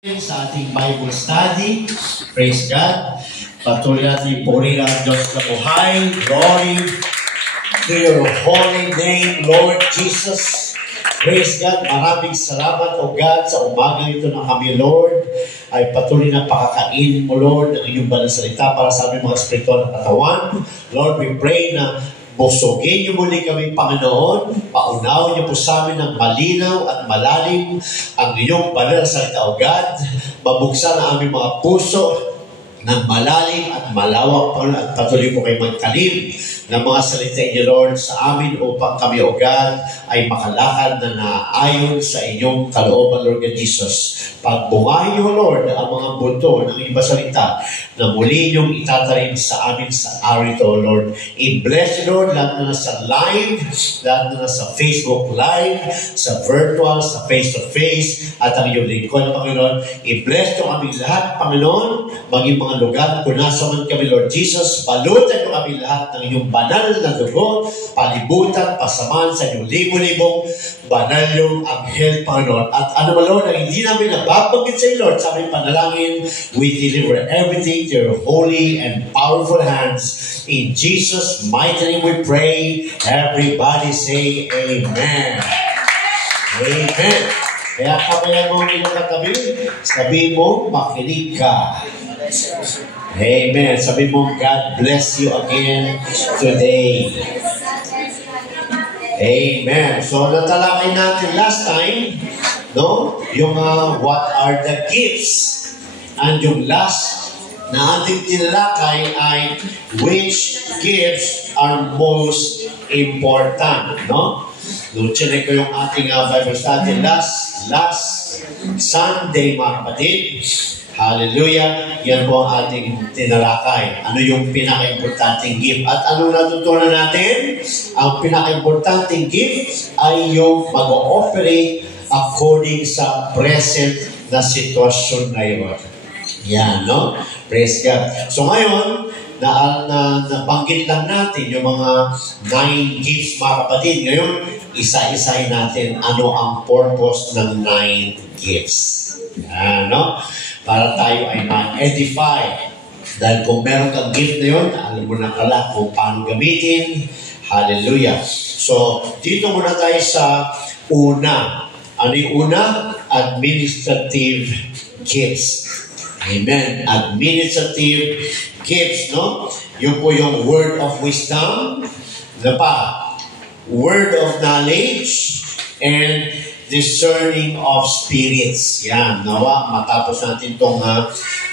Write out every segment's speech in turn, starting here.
Sa ating Bible study. Praise God. Patuloy natin purihin ang Diyos na buhay. Glory to your holy name, Lord Jesus. Praise God. Maraming salamat, O God, sa umaga ito ng kami, Lord. Ay patuloy na pakakainin mo, Lord, ang inyong banal salita para sa aming mga spiritual na katawan. Lord, we pray na busogin niyo muli kami, Panginoon. Paunaw niyo po sa amin ng malinaw at malalim ang inyong banal na salita, O God. Mabuksan ang aming mga puso ng malalim at malawak, Panginoon, at patuloy po kayo magtanim ng mga salita niyo, Lord, sa amin upang kami, O God, ay makalakad na naayon sa inyong kalooban, Lord God Jesus. Pagbungahin niyo, Lord, ang mga bunto ng inyong salita na muli niyong itatanim sa amin sa araw ito, Lord. I-bless you, Lord, lahat na nasa live, lahat na nasa Facebook Live, sa virtual, sa face-to-face, at ang iyong lingkod, Panginoon. I-bless niyo kami lahat, Panginoon, maging mga lugar kung nasa man kami, Lord Jesus. Balutan niyo kami lahat ng inyong banal na dugo, palibutan, pasaman sa inyong libo-libong banal yung anghel, Panginoon. At ano ba, Lord, ang hindi namin nababanggit sa iyo, Lord, sa aming panalangin, we deliver everything to your holy and powerful hands. In Jesus' mighty name we pray. Everybody say Amen. Amen. Kaya kapaya mo ang inyong katabi, sabihin mo, makinig ka. Amen. Sabihin mo, God bless you again today. Amen. So, natalakay natin last time, no? Yung what are the gifts? And yung last na ating tinalakay ay which gifts are most important, no? Nung chinek ko yung ating Bible study last Sunday, mga kapatid. Hallelujah. Yan po ang ating tinalakay. Ano yung pinaka-importanting gift? At ano natutunan natin? Ang pinaka-importanting gift ay yung mag-ooperate according sa present na sitwasyon ngayon. Yan, no? Praise God. So ngayon, nabanggit lang natin yung mga 9 gifts, mga kapatid. Ngayon, isa-isahin natin ano ang purpose ng 9 gifts. Yan, no? Para tayo ay ma-edify. Dahil kung meron kang gift na yun, alam mo na kala kung paano gamitin. Hallelujah. So, dito muna tayo sa una. Ano yung una? Administrative gifts. Amen. Administrative gifts, no? Yung po yung word of wisdom, ano pa? Word of knowledge, and discerning of spirits. Yan, nawa, matapos natin itong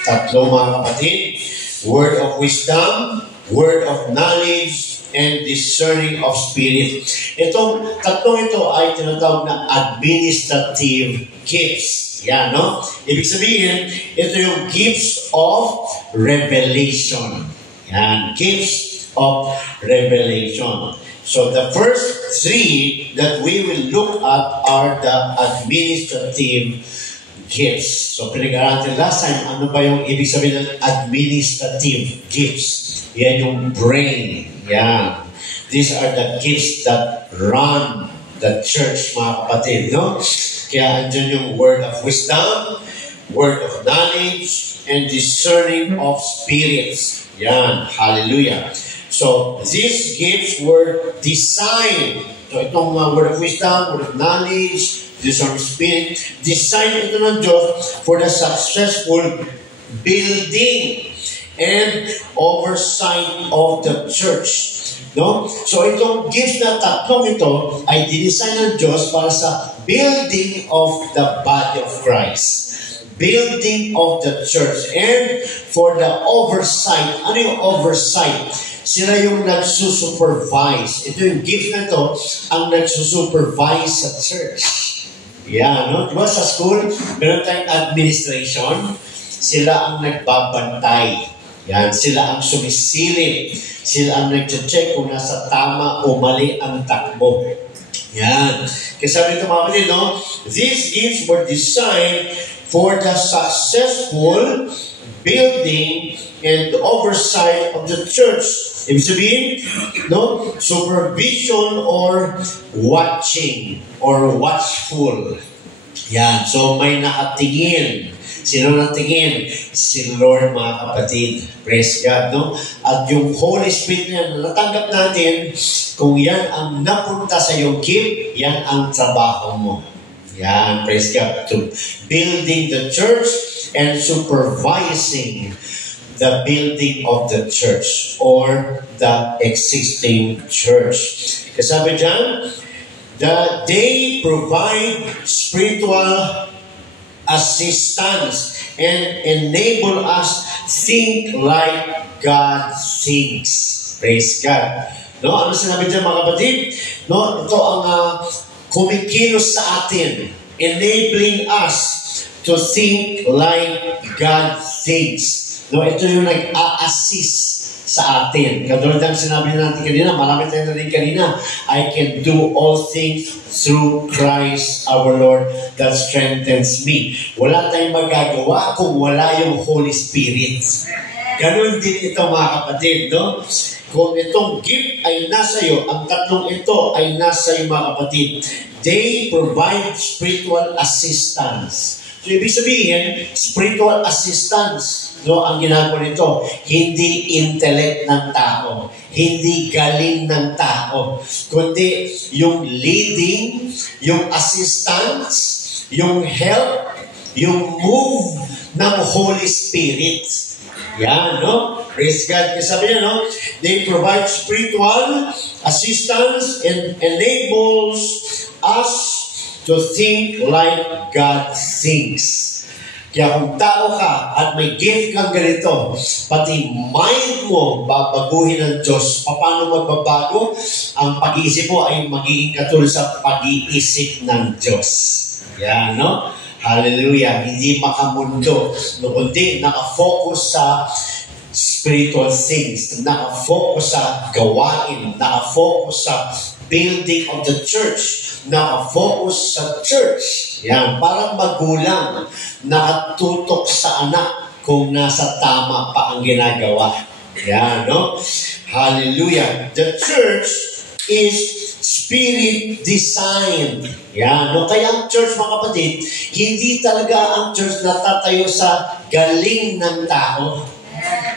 tatlo, mga kapatid. Word of wisdom, word of knowledge, and discerning of spirit. Itong tatlong ito ay tinatawag na administrative gifts. Yan, no? Ibig sabihin, ito yung gifts of revelation. Yan, gifts of revelation. So the first 3 that we will look at are the administrative gifts. So pinag-aralan natin last time, ano ba yung ibig sabihin ng administrative gifts? Yan yung brain. Yan. These are the gifts that run the church, mga kapatid, no? Kaya andyan yung word of wisdom, word of knowledge, and discerning of spirits. Yan. Hallelujah. So, these gifts were designed. So, itong word of wisdom, word of knowledge, discerning of spirit, designed ito ng Diyos for the successful building and oversight of the church. No? So, itong gifts na tatlong ito ay dinesign ng Diyos para sa building of the body of Christ. Building of the church. And for the oversight. Ano yung oversight? Sila yung nagsusupervise. Ito yung gift na ito, ang nagsusupervise sa church. Yeah, no? Diba sa school, meron tayong administration, sila ang nagbabantay. Yan, sila ang sumisilip. Sila ang nag-check kung nasa tama o mali ang takbo. Yan. Kaya sabi ito, mga kapatid, no? These gifts were designed for the successful building and oversight of the church. Ibig sabihin, no? Supervision or watching or watchful. Yan. So, may nakatingin. Sino natingin? Si Lord, mga kapatid. Praise God, no? At yung Holy Spirit na natanggap natin, kung yan ang napunta sa iyong gift, yan ang trabaho mo. Yan, praise God. To building the church and supervising the building of the church or the existing church. Kasabi dyan, they provide spiritual assistance and enable us think like God thinks. Praise God. No, ano sinabi dyan, mga kapatid? No, ito ang kumikilos sa atin, enabling us to think like God thinks. No, ito yung nag-a-assist sa atin. Katulad ng sinabi natin kanina, marami tayo na rin kanina, I can do all things through Christ our Lord that strengthens me. Wala tayong magagawa kung wala yung Holy Spirit. Ganon din ito, mga kapatid, no? Kung itong gift ay nasa iyo, ang tatlong ito ay nasa iyo, mga kapatid, they provide spiritual assistance. So, ibig sabihin, spiritual assistance, no, ang ginagawa nito, hindi intellect ng tao, hindi galing ng tao, kundi yung leading, yung assistance, yung help, yung move ng Holy Spirit. Yan, no? Praise God. Kasi sabi niya, no? They provide spiritual assistance and enables us to think like God thinks. Kaya kung tao ka at may gift kang ganito, pati mind mo babaguhin ng Diyos. Paano magbabago? Ang pag-iisip mo ay magiging katulad sa pag-iisip ng Diyos. Yan, no? Hallelujah. Hindi makamundo. No, kundi nakafocus sa spiritual things. Nakafocus sa gawain. Nakafocus sa building of the church. Nakafocus sa church. Yan. Parang magulang. Nakatutok sa anak kung nasa tama pa ang ginagawa. Yan, no? Hallelujah. The church is spirit designed. Yan. No? Kaya ang church, mga kapatid, hindi talaga ang church natatayo sa galing ng tao.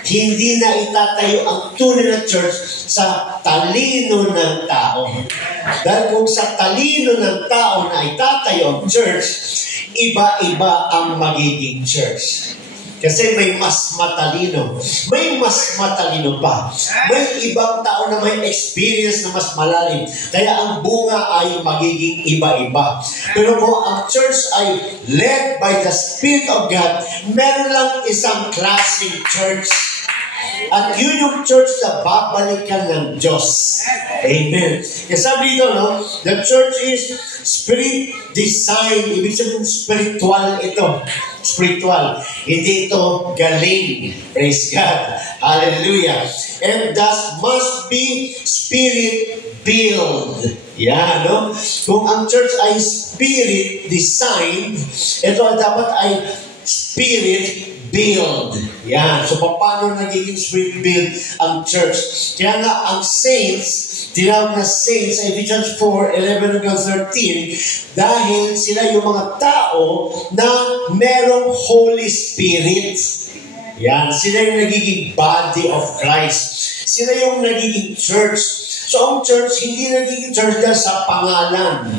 Hindi na itatayo ang tunay na church sa talino ng tao. Dahil kung sa talino ng tao na itatayo ang church, iba-iba ang magiging church. Kasi may mas matalino. May mas matalino pa. May ibang tao na may experience na mas malalim. Kaya ang bunga ay magiging iba-iba. Pero kung ang church ay led by the Spirit of God, meron lang isang klaseng church. At yun yung church na babalikan ng Diyos. Amen. Kasi sabi dito, no? The church is spirit design. Ibig sabihin, spiritual ito. Spiritual. Hindi ito galing. Praise God. Hallelujah. And thus must be spirit-filled. Yan, no? Kung ang church ay spirit designed, ito dapat ay spirit build. Yan. So, paano nagiging spirit build ang church? Kaya nga, ang saints, tinawag na saints, Ephesians 4:11-13, dahil sila yung mga tao na merong Holy Spirit. Yan. Sila yung nagiging body of Christ. Sila yung nagiging church. So, ang church, hindi nagiging church dahil sa pangalan.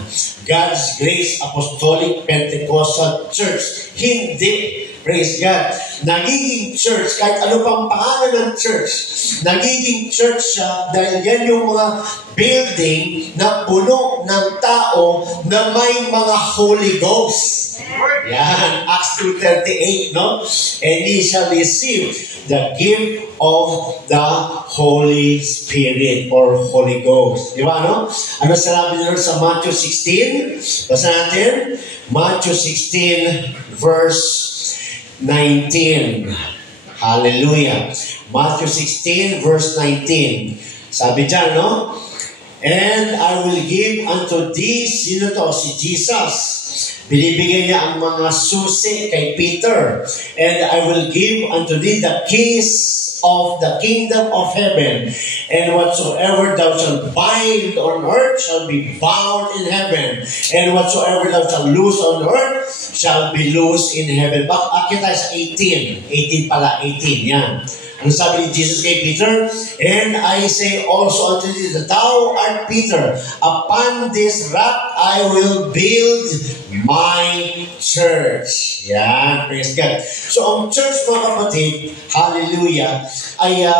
God's Grace Apostolic Pentecostal Church. Hindi. Praise God. Nagiging church, kahit ano pang pangalan ng church, nagiging church siya dahil yan yung mga building na puno ng tao na may mga Holy Ghost. Yan. Acts 2:38, no? And he shall receive the gift of the Holy Spirit or Holy Ghost. Di ba, no? Ano sinabi nyo sa Matthew 16? Basta natin. Matthew 16 verse 19. Hallelujah. Matthew 16 verse 19. Sabi dyan, no? And I will give unto thee, sino to? Si Jesus. Binibigay niya ang mga susi kay Peter. And I will give unto thee the keys of the kingdom of heaven. And whatsoever thou shalt bind on earth shall be bound in heaven. And whatsoever thou shalt loose on earth shall be loose in heaven. Bakit tayo sa 18? 18 pala, 18. Yan. Ang sabi ni Jesus kay Peter, and I say also unto thee that thou art Peter. Upon this rock I will build my church. Yan, praise God. So ang church, mga kapatid, hallelujah, ay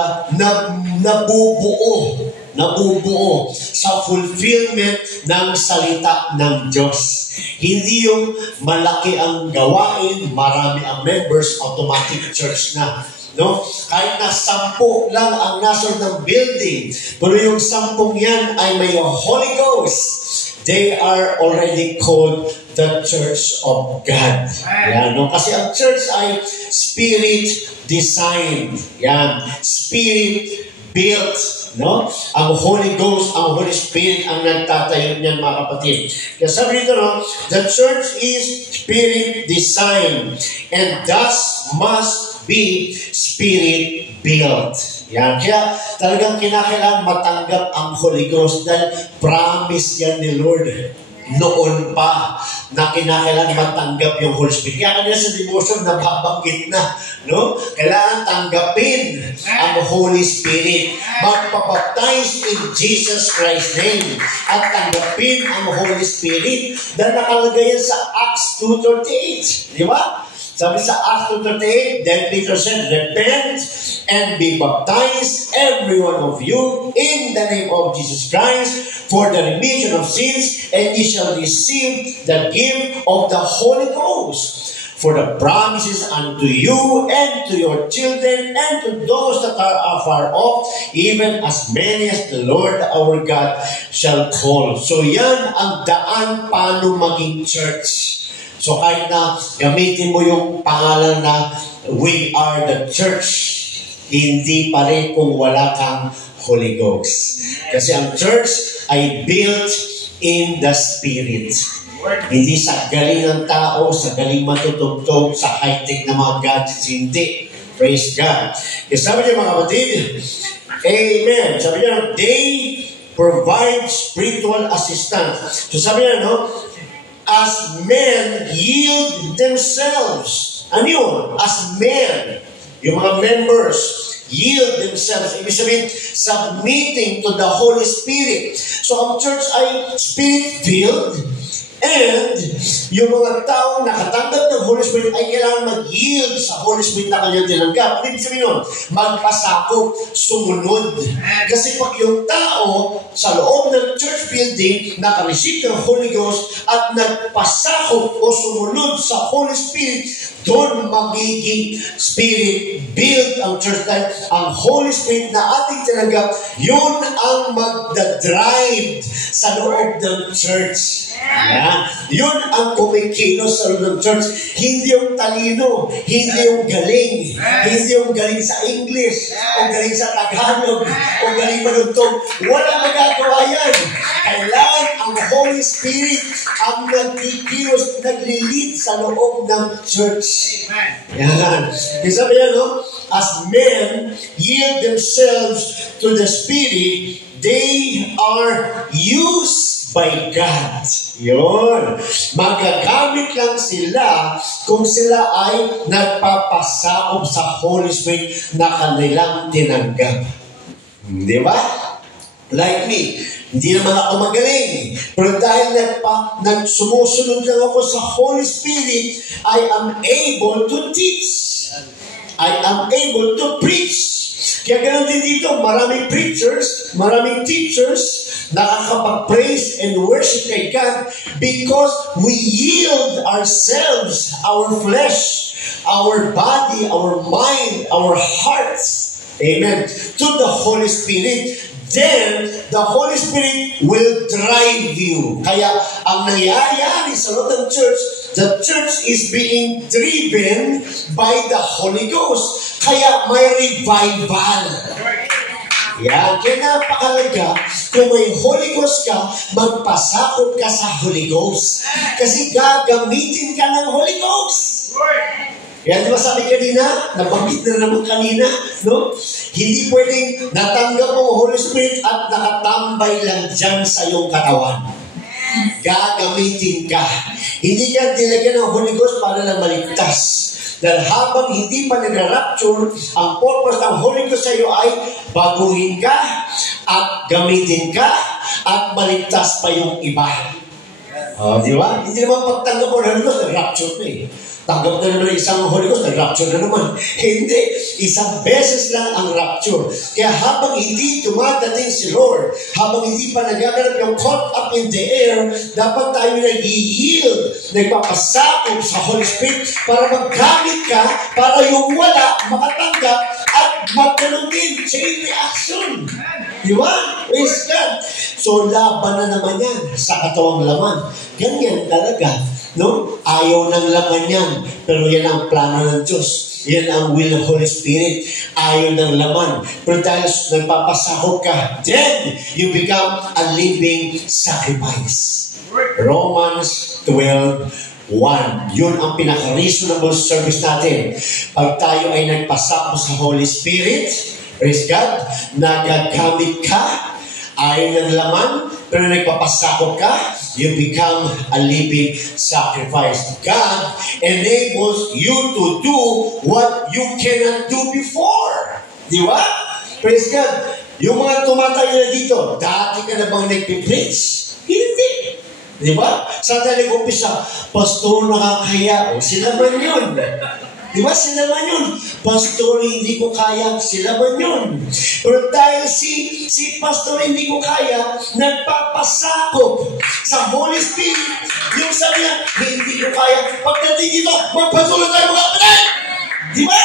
nabubuo sa fulfillment ng salita ng Diyos. Hindi yung malaki ang gawain, marami ang members, automatic church na. No? Kahit na 10 lang ang nasa ng building, pero yung 10 yan ay may Holy Ghost, they are already called the Church of God. Yan, no? Kasi ang church ay spirit designed. Yan, spirit built. No? Ang Holy Ghost, ang Holy Spirit ang nagtatayo niyan, mga kapatid. Kaya sabi dito, no? The church is spirit designed and thus must be spirit-built. Yan. Kaya talagang kinakailangan matanggap ang Holy Ghost dahil promise yan ni Lord noon pa na kinakailangan matanggap yung Holy Spirit. Kaya kanina sa devotion nababanggit na, no? Kailangan tanggapin ang Holy Spirit. Magpapaptize in Jesus Christ's name at tanggapin ang Holy Spirit dahil nakalagay yan sa Acts 2:38. Di ba? Sabi sa Acts 2:38, then Peter said, repent and be baptized, every one of you, in the name of Jesus Christ, for the remission of sins, and ye shall receive the gift of the Holy Ghost. For the promises unto you and to your children and to those that are afar off, even as many as the Lord our God shall call. So yan ang daan paano maging church. So kahit na gamitin mo yung pangalan na we are the church, hindi pa rin kung wala kang Holy Ghost. Kasi ang church ay built in the Spirit. Hindi sa galing ng tao, sa galing matutugtog, sa high-tech na mga gadgets, hindi. Praise God. Kasi sabi niya, mga kapatid, amen. Sabi niya, they provide spiritual assistance. So sabi niya, no, as men yield themselves. Ano yun? As men, yung mga members, yield themselves. Ibig sabihin, submitting to the Holy Spirit. So ang church ay spirit-filled, and yung mga tao nakatanggap ng Holy Spirit ay kailangan mag-yield sa Holy Spirit na kanyang tinanggap. Ibig sabihin nun, magpasakop, sumunod. Kasi pag yung tao sa loob ng church building naka-receive ng Holy Ghost at nagpasakop o sumunod sa Holy Spirit, doon magiging spirit-built ang church. Dahil ang Holy Spirit na ating tinanggap, yun ang magdadrive sa loob ng church. Yan. Yun ang kumikilos sa loob ng church. Hindi yung talino, hindi yung galing, hindi yung galing sa English, o galing sa Tagalog, o galing manuntog. Walang magagawa yan. Kailangan ang Holy Spirit ang nagkikilos, naglilid sa loob ng church. Yan. Kasi sabi yan, no? As men yield themselves to the Spirit, they are used by God. Yun. Magagamit lang sila kung sila ay nagpapasakop sa Holy Spirit na kanilang tinanggap. Di ba? Like me. Hindi naman ako magaling. Pero dahil sumusunod lang ako sa Holy Spirit, I am able to teach. I am able to preach. Kaya ganun din dito, maraming preachers, maraming teachers, nakakapag-praise and worship kay God because we yield ourselves, our flesh, our body, our mind, our hearts, amen, to the Holy Spirit. Then, the Holy Spirit will drive you. Kaya, ang nangyayari sa loob ng church, the church is being driven by the Holy Ghost. Kaya, may revival. Yan, kaya napakalaga, kung may Holy Ghost ka, magpasakop ka sa Holy Ghost. Kasi gagamitin ka ng Holy Ghost. Kaya di ba sabi kanina, nabanggit na naman kanina, no? Hindi pwedeng natanggap mo Holy Spirit at nakatambay lang dyan sa iyong katawan. Gagamitin ka. Hindi ka nilagyan ng Holy Ghost para lang maligtas. Dahil habang hindi pa nag-rapture, ang purpose ng Holy Ghost sa iyo ay baguhin ka at gamitin ka at maligtas pa yung iba. Di ba? Hindi naman pagtanggap mo ng Holy Ghost, nag-rapture na eh. Tanggap na naman isang Holy Ghost, nag-rapture na naman. Hindi. Isang beses lang ang rapture. Kaya habang hindi dumadating si Lord, habang hindi pa nagaganap yung caught up in the air, dapat tayo nag-yield, nagpapasakop sa Holy Spirit para maggamit ka, para yung wala, makatanggap, at magkaroon din chain reaction. Di ba? Praise God. So, laban na naman yan sa katawang laman. Ganyan talaga. No? Ayaw ng laman yan. Pero yan ang plano ng Diyos. Yan ang will ng Holy Spirit. Ayaw ng laman. Pero dahil nagpapasakop ka, then you become a living sacrifice. Romans 12:1. Yun ang pinaka-reasonable service natin. Pag tayo ay nagpasakop sa Holy Spirit, praise God, nagagamit ka, ayaw ng laman, pero nagpapasakop ka, you become a living sacrifice. God enables you to do what you cannot do before. Di ba? Praise God. Yung mga tumatayo na dito, dati ka na bang nagpipreach? Hindi. Di ba? Sa nag-umpisa, pastor nakakaya. Sila man yun. Di ba? Sila man yun. Pastor, hindi ko kaya. Sila man yun. Pero dahil si pastor hindi ko kaya, nagpapasakop sa Holy Spirit. Yung sabi niya, hindi ko kaya. Pagdating dito, magpatuloy tayo mga kapatid. Di ba?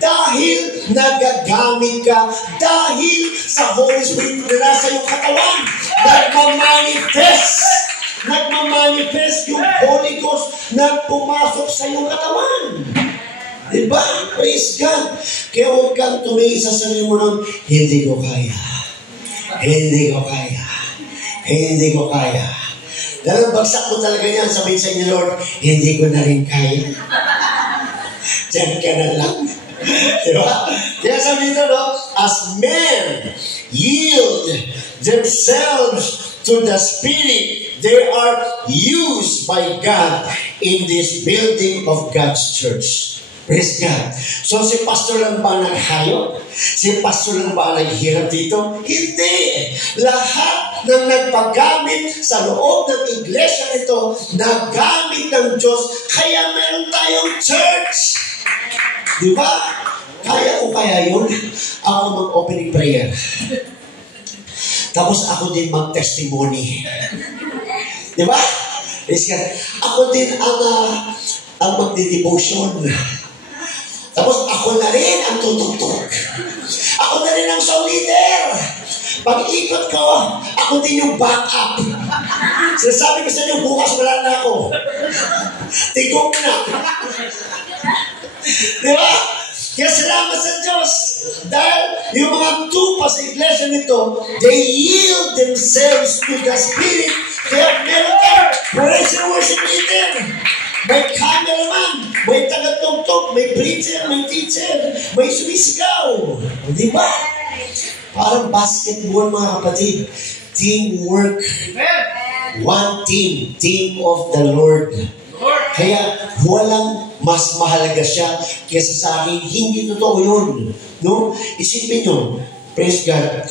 Dahil nagagamit ka, dahil sa Holy Spirit na nasa iyong katawan, nagmamanifest yung Holy Ghost na pumasok sa iyong katawan. Diba? Praise God. Kaya huwag kang tumingin sa sarili mo ng, hindi ko kaya. Hindi ko kaya. Hindi ko kaya. Dahil bagsak mo talaga niyan, sabihin sa inyo, Lord, hindi ko na rin kaya. Diyan ka na lang. Diba? Kaya sabi dito, no? As men yield themselves to the Spirit, they are used by God in this building of God's church. Praise God. So si pastor lang ba naghayop? Si pastor lang ba naghihirap dito? Hindi. Lahat ng nagpagamit sa loob ng iglesia nito, nagamit ng Diyos, kaya meron tayong church. Di ba? Kaya ko kaya yun? Ako mag-opening prayer. Tapos ako din mag-testimony. Di ba? Praise God. Ako din ang magdi-devotion. Tapos ako na rin ang tutugtog. Ako na rin ang show leader. Pag ikot ko, ako din yung backup. Sinasabi ko sa inyo, bukas wala na ako. Tigong na. Di ba? Kaya salamat sa Diyos. Dahil yung mga tupa sa iglesia nito, they yield themselves to the Spirit. Kaya meron tayo praise and worship leader. May cameraman, may tagatugtog, may preacher, may teacher, may sumisigaw. Di ba? Parang basketball, mga kapatid. Teamwork. One team. Team of the Lord. Kaya walang mas mahalaga siya kaysa sa akin. Hindi totoo yun. No? Isipin nyo, praise God,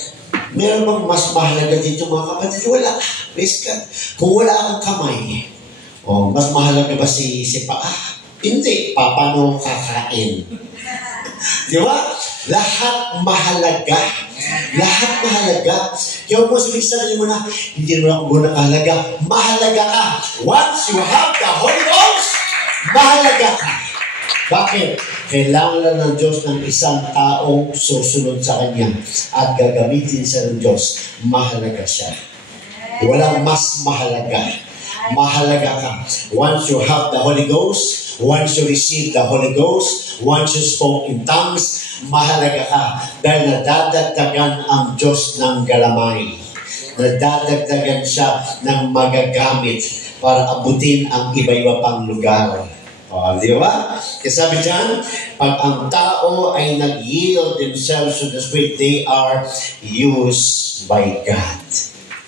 meron bang mas mahalaga dito, mga kapatid? Wala. Praise God. Kung wala akong kamay, mas mahalaga ba si paa? Hindi. Paano kakain? Di ba? Lahat mahalaga. Lahat mahalaga. Kaya mo sabihin sa sarili mo na, hindi naman ako muna kahalaga. Mahalaga ka. Once you have the Holy Ghost, mahalaga ka. Bakit? Kailangan lang ng Diyos ng isang taong susunod sa Kanya at gagamitin siya ng Diyos. Mahalaga siya. Walang mas mahalaga. mahalaga ka. Once you have the Holy Ghost, once you receive the Holy Ghost, once you spoke in tongues, mahalaga ka. Dahil nadadagdagan ang Diyos ng galamay. Nadadagdagan siya ng magagamit para abutin ang iba-iba pang lugar. Di ba? Kasi sabi dyan, pag ang tao ay nag-yield themselves to the Spirit, they are used by God.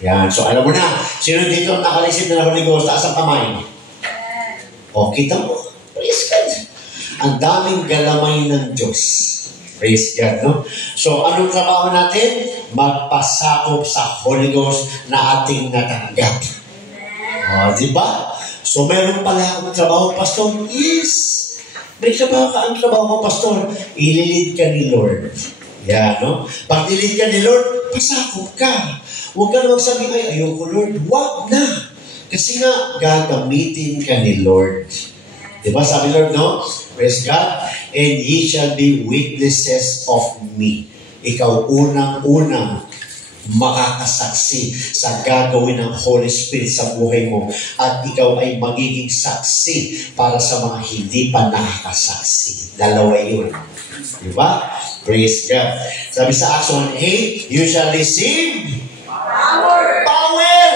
Yan. So, alam mo na, sino dito nakareceive na Holy Ghost? Taas ang kamay. O, kita mo. Praise God. Ang daming galamay ng Diyos. Praise God, no? So, anong trabaho natin? Magpasakop sa Holy Ghost na ating natanggap. O, di ba? So, meron pala akong trabaho, Pastor? Yes. May trabaho ka. Ang trabaho ko, Pastor? Ililid ka ni Lord. Yan, no? Pag nilid ka ni Lord, pasakop ka. Huwag ka na magsabi, ay, ayoko, Lord. Huwag na. Kasi nga, gagamitin ka ni Lord. Diba? Sabi Lord, no? Praise God. And ye shall be witnesses of me. Ikaw unang-unang makakasaksi sa gagawin ng Holy Spirit sa buhay mo. At ikaw ay magiging saksi para sa mga hindi pa nakakasaksi. Dalawa yun. Diba? Praise God. Sabi sa Acts 1:8, you shall receive power. Power!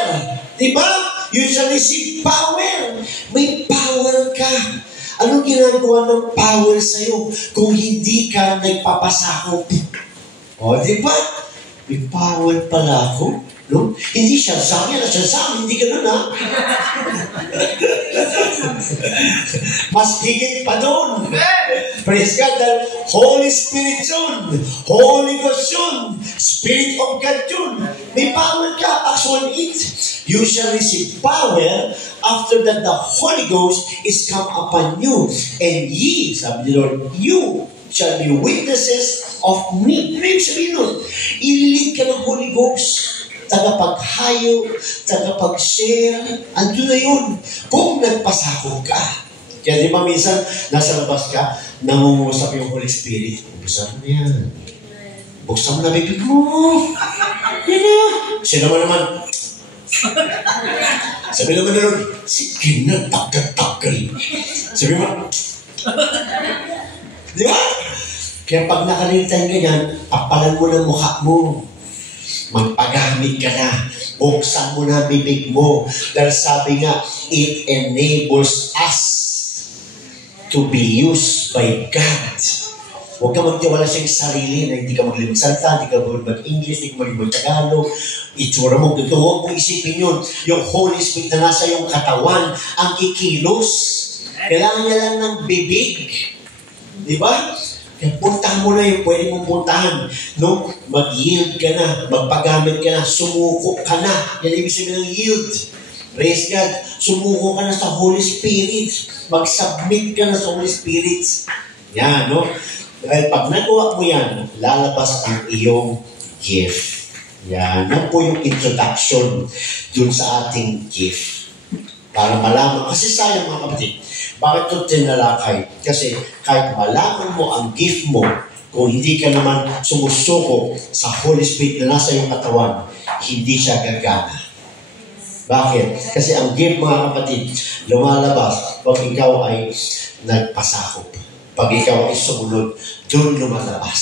Diba? You shall receive power. May power ka. Anong ginagawa ng power sa'yo kung hindi ka nagpapasakop? O, diba? May power pala ako. No? Hindi siya sa akin, hindi ka nun, ha? Mas higit pa doon. Praise God, dahil Holy Spirit yun. Holy Ghost yun. Spirit of God yun. May power ka. Acts 1:8. You shall receive power after that the Holy Ghost is come upon you. And ye, sabi ni Lord, you shall be witnesses of me. Ano yung sabihin nun? Ililid ka ng Holy Ghost. Tagapaghayo, tagapag-share. Andun na yun. Kung nagpasakop ka. Kaya di ba minsan, nasa labas ka, nangungusap yung Holy Spirit. Buksan mo yan. Buksan mo na bibig mo. Yan na. Siya naman. Sabi naman na ron, sige na, tagal-tagal. Sabi mo, di ba? Kaya pag nakalintay ganyan, papalan mo ng mukha mo. Magpagamit ka na. Buksan mo na bibig mo. Dahil sabi nga, it enables us to be used by God. Huwag ka magtiwala sa sarili na hindi ka magaling magsalita, hindi ka magaling mag-English, hindi ka magaling mag-Tagalog. Itsura mo, huwag mo isipin yun. Yung Holy Spirit na nasa yung katawan, ang kikilos. Kailangan niya lang ng bibig. Di ba? Kaya puntahan mo na yung pwede mong puntahan. No? Mag-yield ka na, magpagamit ka na, sumuko ka na. Yan ibig sabihin ng yield. Praise God. Sumuko ka na sa Holy Spirit. Mag-submit ka na sa Holy Spirit. Yan, no? Dahil pag nagawa mo yan, lalabas ang iyong gift. Yan. Yan po yung introduction dun sa ating gift. Para malaman. Kasi sayang mga kapatid, bakit ito tinalakay? Kasi kahit malaman mo ang gift mo, kung hindi ka naman sumusuko sa Holy Spirit na nasa iyong katawan, hindi siya gagana. Bakit? Kasi ang gift, mga kapatid, lumalabas pag ikaw ay nagpasakop. Pag ikaw ay sumunod, doon lumalabas.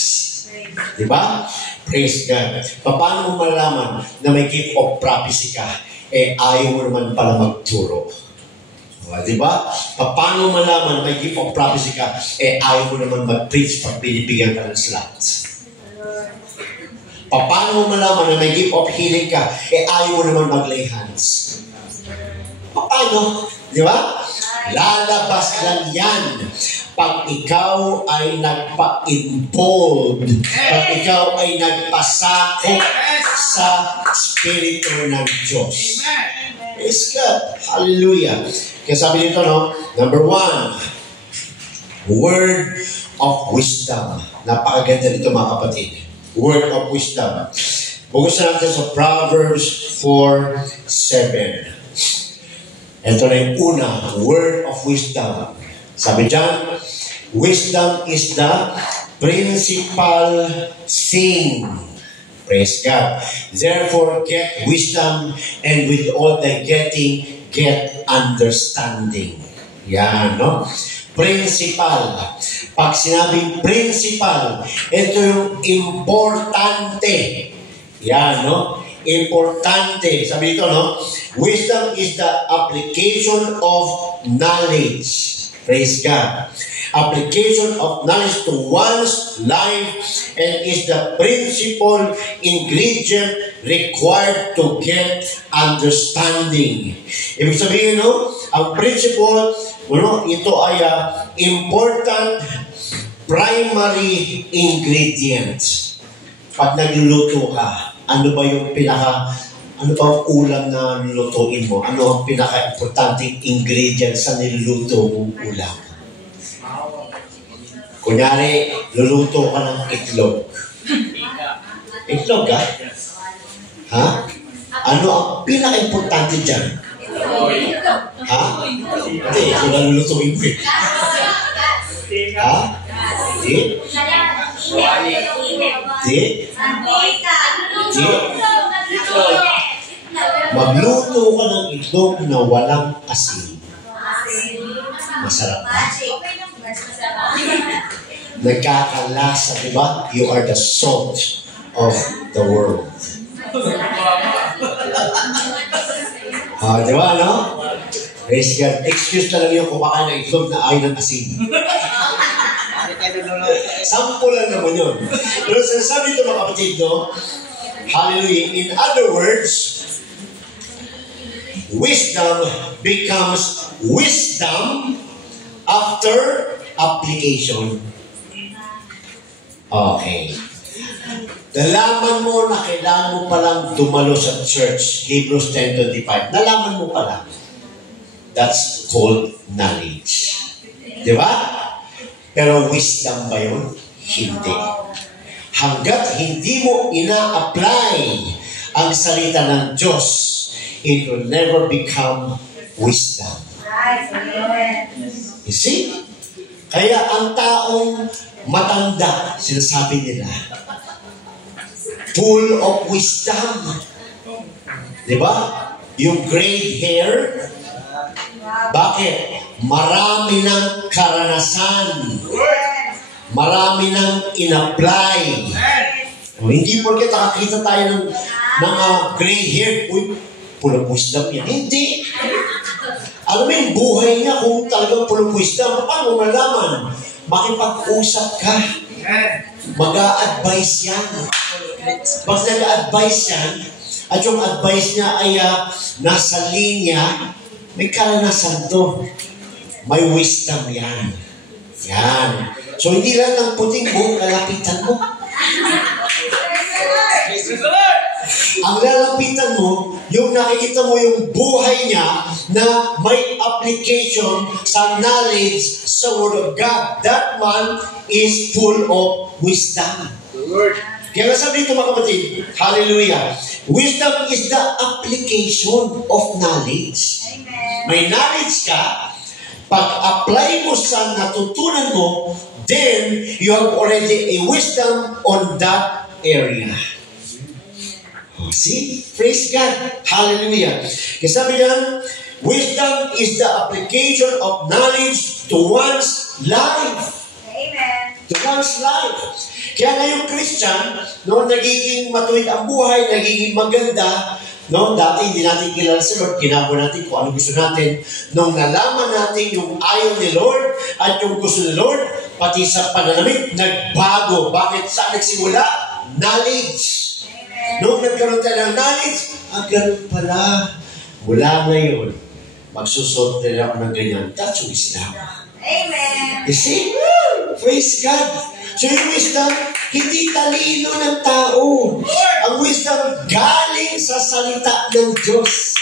Diba? Praise God. Paano mo malaman na may gift of prophecy ka? Ayaw mo naman pala magturo. Diba? Paano mo malaman na may gift of prophecy ka? Ayaw mo naman mag-preach pag binibigyan ka ng slots. Paano mo malaman na may gift of healing ka? Ayaw mo naman mag-lay hands. Paano? Diba? Lalabas lang yan pag ikaw ay nagpa-involved, pag ikaw ay nagpasakop sa Espiritu ng Diyos. Praise God. Hallelujah. Kaya sabi dito, no? Number 1, word of wisdom. Napakaganda dito, mga kapatid. Word of wisdom. Bukusan natin sa Proverbs 4:7. Ito na yung una, word of wisdom. Sabi dyan, wisdom is the principal thing. Praise God. Therefore, get wisdom, and with all the getting, get understanding. Yan, no? Principal. Pag sinabing principal, ito yung importante. Yan, no? Importante. Sabi dito, no? Wisdom is the application of knowledge. Praise God. Application of knowledge to one's life and is the principal ingredient required to get understanding. Ibig sabihin, no? Ang principle, ito ay important primary ingredient. Pag nagluluto ka, ano ba yung ano ba ang ulam na lulutuin mo? Ano ang pinaka-importanting ingredient sa niluluto mong ulam? Kunyari, luluto ka ng itlog. Itlog, ha? Ha? Ano ang pinaka-importante dyan? Ha? Hindi, ito na lulutuin mo eh. Ha? Hindi? Hindi? Hindi? Magluto ka ng itlog na walang asin. Masarap ba? Nagkakalasa, di ba? You are the salt of the world. Di ba, no? Praise God. Excuse na lang yung kumakain ng itlog na ayaw ng asin. Sample lang naman yun. Pero sinasabi ito mga kapatid, no? Hallelujah. In other words, wisdom becomes wisdom after application. Okay. Nalaman mo na kailangan mo palang dumalo sa church, Hebrews 10:25. Nalaman mo pala. That's called knowledge. Di ba? Pero wisdom ba yun? Hindi. Hanggat hindi mo ina-apply ang salita ng Diyos, it will never become wisdom. You see? Kaya ang taong matanda, sinasabi nila, full of wisdom. Di ba? Yung gray hair. Bakit? Marami ng karanasan. Marami ng in-apply. Hindi porket nakakita tayo ng gray hair. Uy, full of wisdom yan. Hindi. Alam mo yung buhay niya kung talagang full of wisdom. Paano malaman? Makipag-usap ka. Mag-a-advise yan. Pag nag-a-advise yan, at yung advice niya ay nasa linya, may karanasan to. May wisdom yan. Yan. So, hindi lang ng puting buhok, lalapitan mo. Ang lalapitan mo, yung nakikita mo yung buhay niya na may application sa knowledge sa Word of God. That man is full of wisdom. Kaya nga sabi ito mga kapatid, hallelujah, wisdom is the application of knowledge. Amen. May knowledge ka, pag-apply mo sa natutunan mo, then you have already a wisdom on that area. See? Praise God. Hallelujah. Kaya sabi niya, wisdom is the application of knowledge to one's life. Amen. To one's life. Kaya ngayong Christian, no, nagiging matuwid ang buhay, nagiging maganda, no, dati hindi natin kilala si Lord, ginagawa natin kung ano gusto natin. Nung nalaman natin yung ayaw ni Lord at yung gusto ni Lord, pati sa pananamit, nagbago. Bakit? Saan nagsimula? Knowledge. Nung nagkaroon tayo ng knowledge, ganun pala. Mula ngayon, magsusot nila ako ng ganyan. That's wisdom. Amen. You see? Praise God. So yung wisdom, hindi talino ng tao. Ang wisdom galing sa salita ng Diyos.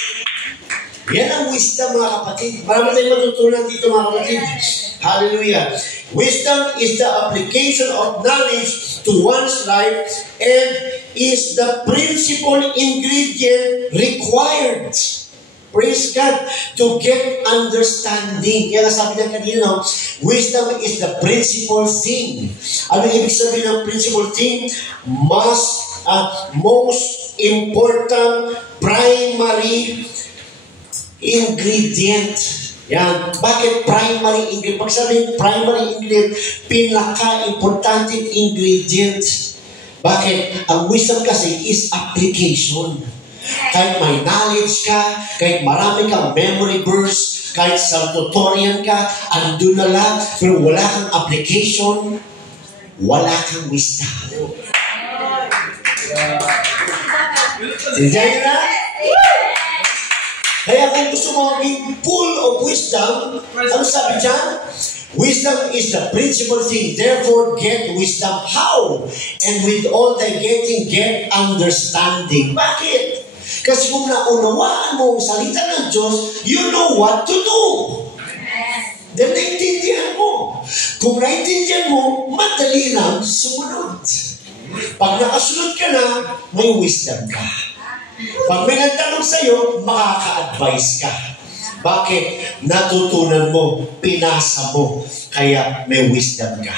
Yan ang wisdom, mga kapatid. Marami tayong matutunan dito, mga kapatid. Hallelujah. Wisdom is the application of knowledge to one's life and is the principal ingredient required. Praise God, to get understanding. Kaya sabi niya kanina, wisdom is the principal thing. Ano ibig sabihin ng principal thing? Most important, primary ingredient. Yan. Bakit primary ingredient? Pag sabihin primary ingredient, pinaka-importanting ingredient. Bakit? Ang wisdom kasi is application. Kahit may knowledge ka, kahit marami kang memory verse, kahit salutatorian ka, andun na lang, pero wala kang application, wala kang wisdom. Sindihan na? Kaya kung gusto mo maging full of wisdom, ano sabi dyan? Wisdom is the principal thing. Therefore, get wisdom. How? And with all the getting, get understanding. Bakit? Kasi kung naunawaan mo ang salita ng Diyos, you know what to do. Then naintindihan mo. Kung naintindihan mo, madali lang sumunod. Pag nakasunod ka na, may wisdom ka. Pag may nagtanong sa'yo, makaka-advise ka. Bakit? Natutunan mo, pinasa mo, kaya may wisdom ka.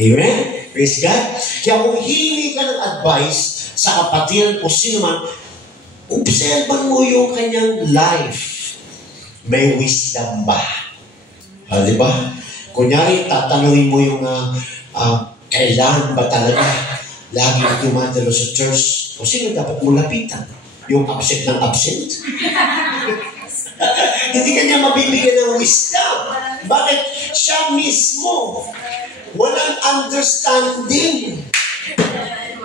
Amen? Praise God. Kaya kung hihingi ka ng advice sa kapatiran o sino man, observan mo yung kanyang life. May wisdom ba? Di ba? Kunyari, tatanungin mo yung kailangan ba talaga lagi dumadalo sa church? O sino dapat mo lapitan? Yung absent ng absent? Hindi kanya mabibigyan ng wisdom. Bakit? Siya mismo walang understanding.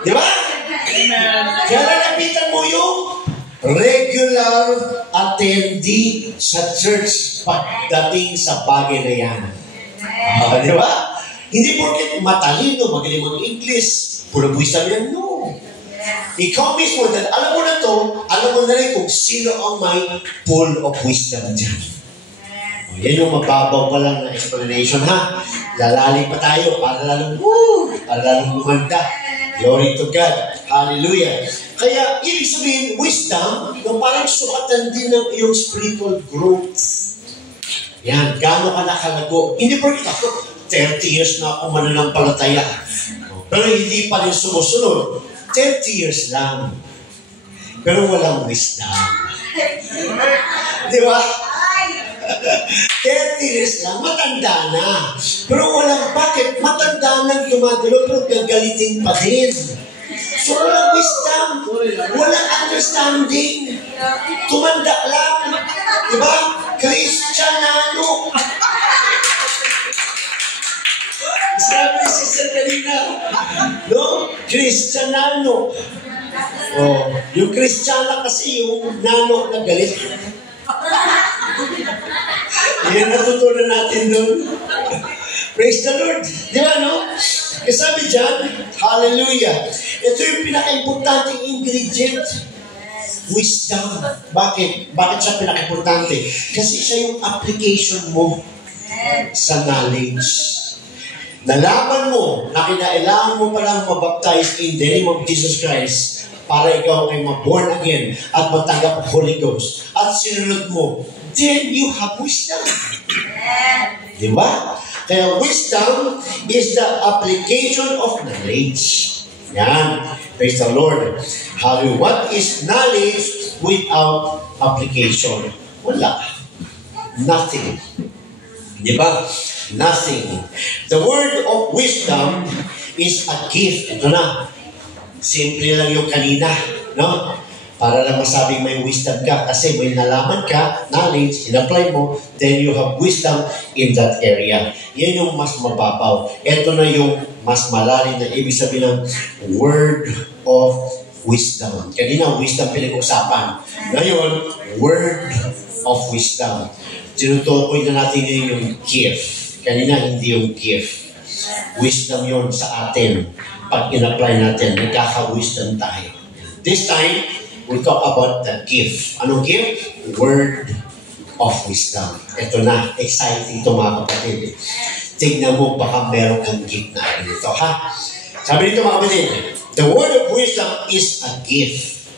Di ba? Kaya lapitan mo yung regular attendee sa church pagdating sa bagay na yan. Di ba? Hindi porket matalino, magaling mag-English, puro wisdom yan. No. Ikaw mismo, alam mo na to, alam mo na rin kung sino ang may full of wisdom dyan. Yan yung mababaw pa lang na explanation, ha? Lalalim pa tayo para lalong gumanda. Glory to God. Hallelujah. Kaya, ibig sabihin, wisdom, yung parang sukatan din ng iyong spiritual growth. Yan, gaano ka nakalago. Hindi po ako, 30 years na ako mananampalataya. Pero hindi pa rin sumusunod. 30 years lang. Pero walang wisdom. Di ba? 30 years lang, matanda na. Pero walang bakit? Matanda na dumadalo, pero gagalitin pa din. So walang wisdom, walang understanding. Tumanda lang. Di ba? Kristyanano. Sabi ni Sister kanina, no? Kristyanano. Oh, yung Kristiyana kasi yung nano na galit. Yan natutunan natin doon. Praise the Lord. Di ba, no? Kasi sabi dyan, hallelujah. Ito yung pinaka-importanting ingredient. Wisdom. Bakit? Bakit siya pinaka-importante? Kasi siya yung application mo sa knowledge. Nalaman mo na kinailangan mo palang mabaptize in the name of Jesus Christ para ikaw ay ma-born again at matanggap ang Holy Ghost. At sinunod mo, then you have wisdom. Di ba? Kaya wisdom is the application of knowledge. Yan. Praise the Lord. Hallelujah. What is knowledge without application? Wala. Nothing. Di ba? Nothing. The word of wisdom is a gift. Ito na. Simple lang yung kanina. No? Para lang masabing may wisdom ka. Kasi may nalaman ka, knowledge, in-apply mo, then you have wisdom in that area. Yan yung mas mababaw. Ito na yung mas malalim na ibig sabihin ng word of wisdom. Kanina, wisdom pinag-usapan. Ngayon, word of wisdom. Tinutukoy na natin yung gift. Kanina, hindi yung gift. Wisdom yon sa atin. Pag in-apply natin, nagkaka-wisdom tayo. This time, we'll talk about the gift. Anong gift? Word of wisdom. Ito na, exciting ito mga kapatid. Tignan mo, baka meron kang gift na ito, ha? Sabi nito mga kapatid, the word of wisdom is a gift.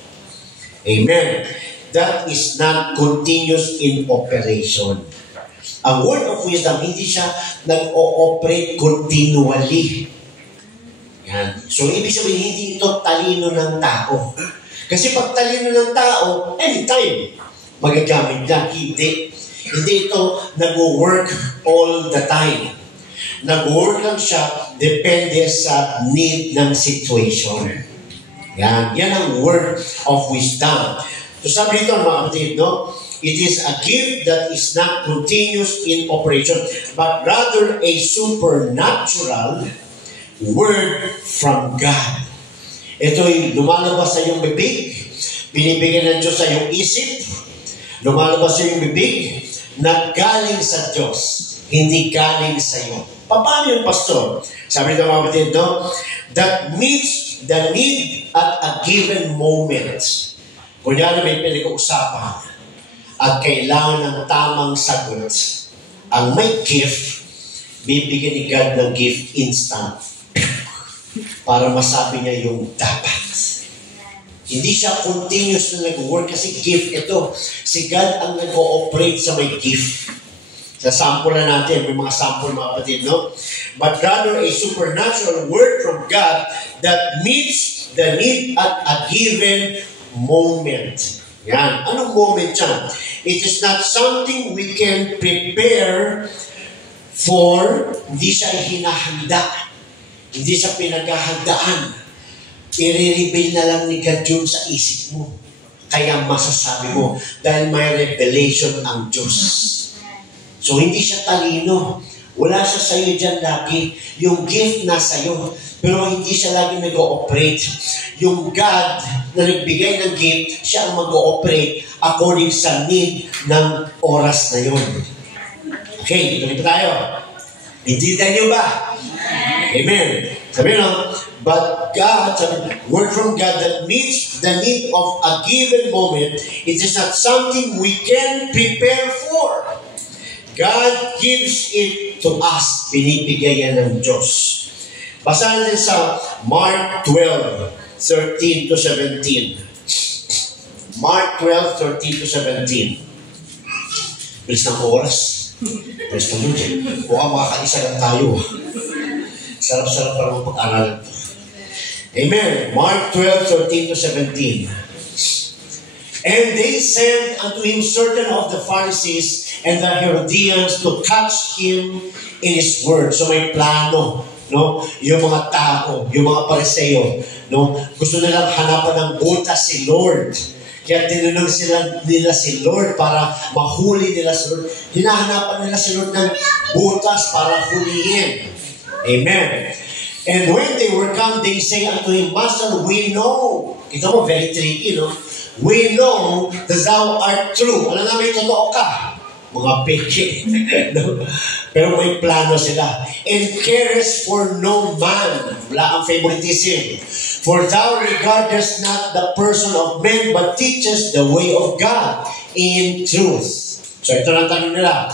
Amen. That is not continuous in operation. Ang word of wisdom, hindi siya nag-o-operate continually. Yan. So, ibig sabihin, hindi ito talino ng tao. Kasi pag talino ng tao, anytime, magagamit niya. Hindi. Hindi ito nag-work all the time. Nag-work lang siya depende sa need ng situation. Yan ang word of wisdom. So sabi dito mga kapatid, no? It is a gift that is not continuous in operation, but rather a supernatural word from God. Ito'y lumalabas sa iyong bibig, binibigyan ng Diyos sa iyong isip, lumalabas sa iyong bibig, na galing sa Diyos, hindi galing sa iyo. Paano yung pastor? Sabi ng mga kapatid, no? That meets the need at a given moment. Kunyari may pinag-uusapan at kailangan ng tamang sagot. Ang may gift, bibigyan ni God ng gift instant para masabi niya yung dapat. Hindi siya continuous na nag-work kasi gift ito. Si God ang nag-ooperate sa may gift. Sa sample na natin, may mga sample mga kapatid, no? But rather a supernatural word from God that meets the need at a given moment. Yan. Anong moment yan? It is not something we can prepare for. Hindi siya hinahanda. Hindi siya pinaghahandaan. I-reveal na lang ni God yun sa isip mo. Kaya masasabi mo, dahil may revelation ang Diyos. So, hindi siya talino. Wala siya sa'yo dyan lagi. Yung gift na sa'yo. Pero hindi siya lagi nag-ooperate. Yung God na nagbigay ng gift, siya ang mag-ooperate according sa need ng oras na yun. Okay, tuloy pa tayo. Intindihan niyo ba? Amen. Sabi nyo, but God, word from God that meets the need of a given moment, it is not something we can prepare for. God gives it to us. Binibigay yan ng Diyos. Basahin din sa Mark 12:13 to 17. Mark 12:13 to 17. Bilis ng oras. Bilis ng oras. Mukhang makakaisa lang tayo. Sarap-sarap para mong pag-aralan ito. Amen. Mark 12:13 to 17. And they sent unto him certain of the Pharisees and the Herodians to catch him in his word. So may plano, no? Yung mga tao, yung mga Pariseo, no? Gusto nilang hanapan ng butas si Lord. Kaya tinanong nila si Lord para mahuli nila si Lord. Hinahanapan nila si Lord ng butas para hulihin. Amen. And when they were come, they say unto him, Master, we know. Kita mo, very tricky, no? We know that thou art true. Alam namin, totoo ka. Mga peke. No? Pero may plano sila. And cares for no man. Wala ang favoritism. For thou regardest not the person of men, but teachest the way of God in truth. So ito na tanong nila.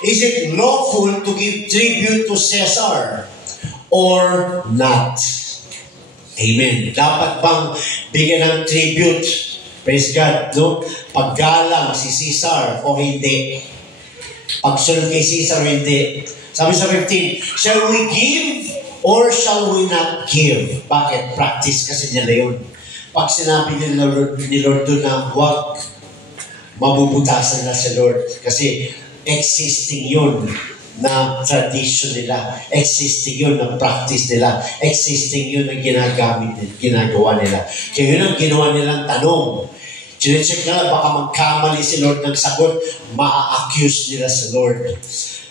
Is it lawful to give tribute to Caesar or not? Amen. Dapat bang bigyan ng tribute? Praise God, no? Paggalang si Caesar o hindi? Pagsunod kay Caesar o hindi? Sabi sa 15, shall we give or shall we not give? Bakit? Practice kasi nila yun. Pag sinabi ni Lord doon na huwag, mabubutasan na si Lord. Kasi existing yun na tradition nila. Existing yun na practice nila. Existing yun na ginagawa nila. Kaya yun ang ginawa nilang tanong. Chinecheck nila, baka magkamali si Lord ng sagot, maa-accuse nila si Lord.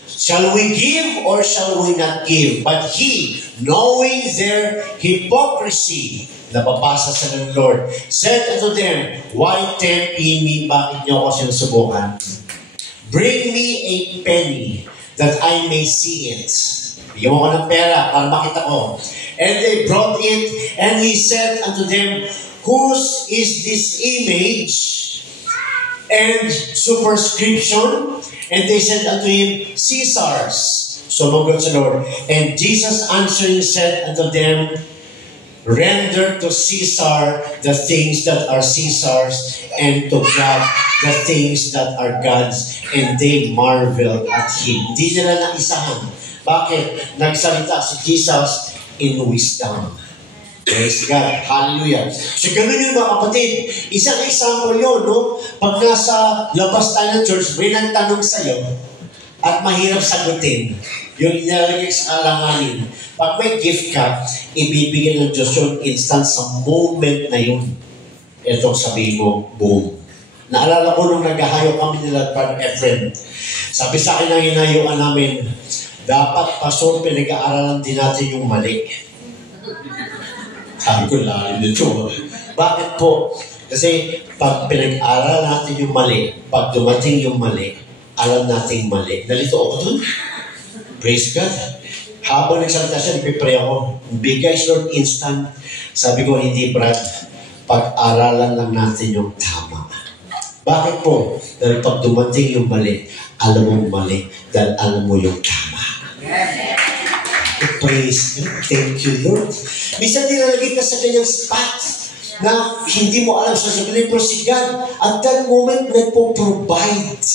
Shall we give or shall we not give? But he, knowing their hypocrisy, nababasa sa ng Lord, said unto them, why tempt ye me? Bakit niyo ako sinusubukan? Bring me a penny that I may see it. Bigyan mo ko ng pera para makita ko. And they brought it, and he said unto them, whose is this image and superscription? And they said unto him, Caesar's. So magot sa Lord. And Jesus answering said unto them, render to Caesar the things that are Caesar's, and to God the things that are God's. And they marveled at him. Hindi nila naisahan. Bakit? Nagsalita si Jesus in wisdom. Praise God. Hallelujah. So, ganun yun mga kapatid. Isang example yun, no? Pag nasa labas tayo ng church, may nagtanong sa'yo at mahirap sagutin. Yung inalagay sa alanganin. Pag may gift ka, ibibigay ng Diyos yung instant sa moment na yun. Ito sabihin mo, boom. Naalala ko nung naghahayo kami nila Brother Efren. Sabi sa akin ng hinayuan namin, dapat pastor, pinag-aaralan din natin yung mali. Sabi ko, lalim nito. Bakit po? Kasi pag pinag-aral natin yung mali, pag dumating yung mali, alam natin mali. Nalito ako dun. Praise God. Habang nagsalita siya, nagpipray ako. Bigay Lord instant. Sabi ko, hindi Brad. Pag-aralan lang natin yung tama. Bakit po? Dahil pag dumating yung mali, alam mo mali. Dahil alam mo yung tama. Praise God. Thank you, Lord. Minsan nilalagay ka sa kanyang spot na hindi mo alam sa sabihin, pero si God, at that moment, nagpo-provide.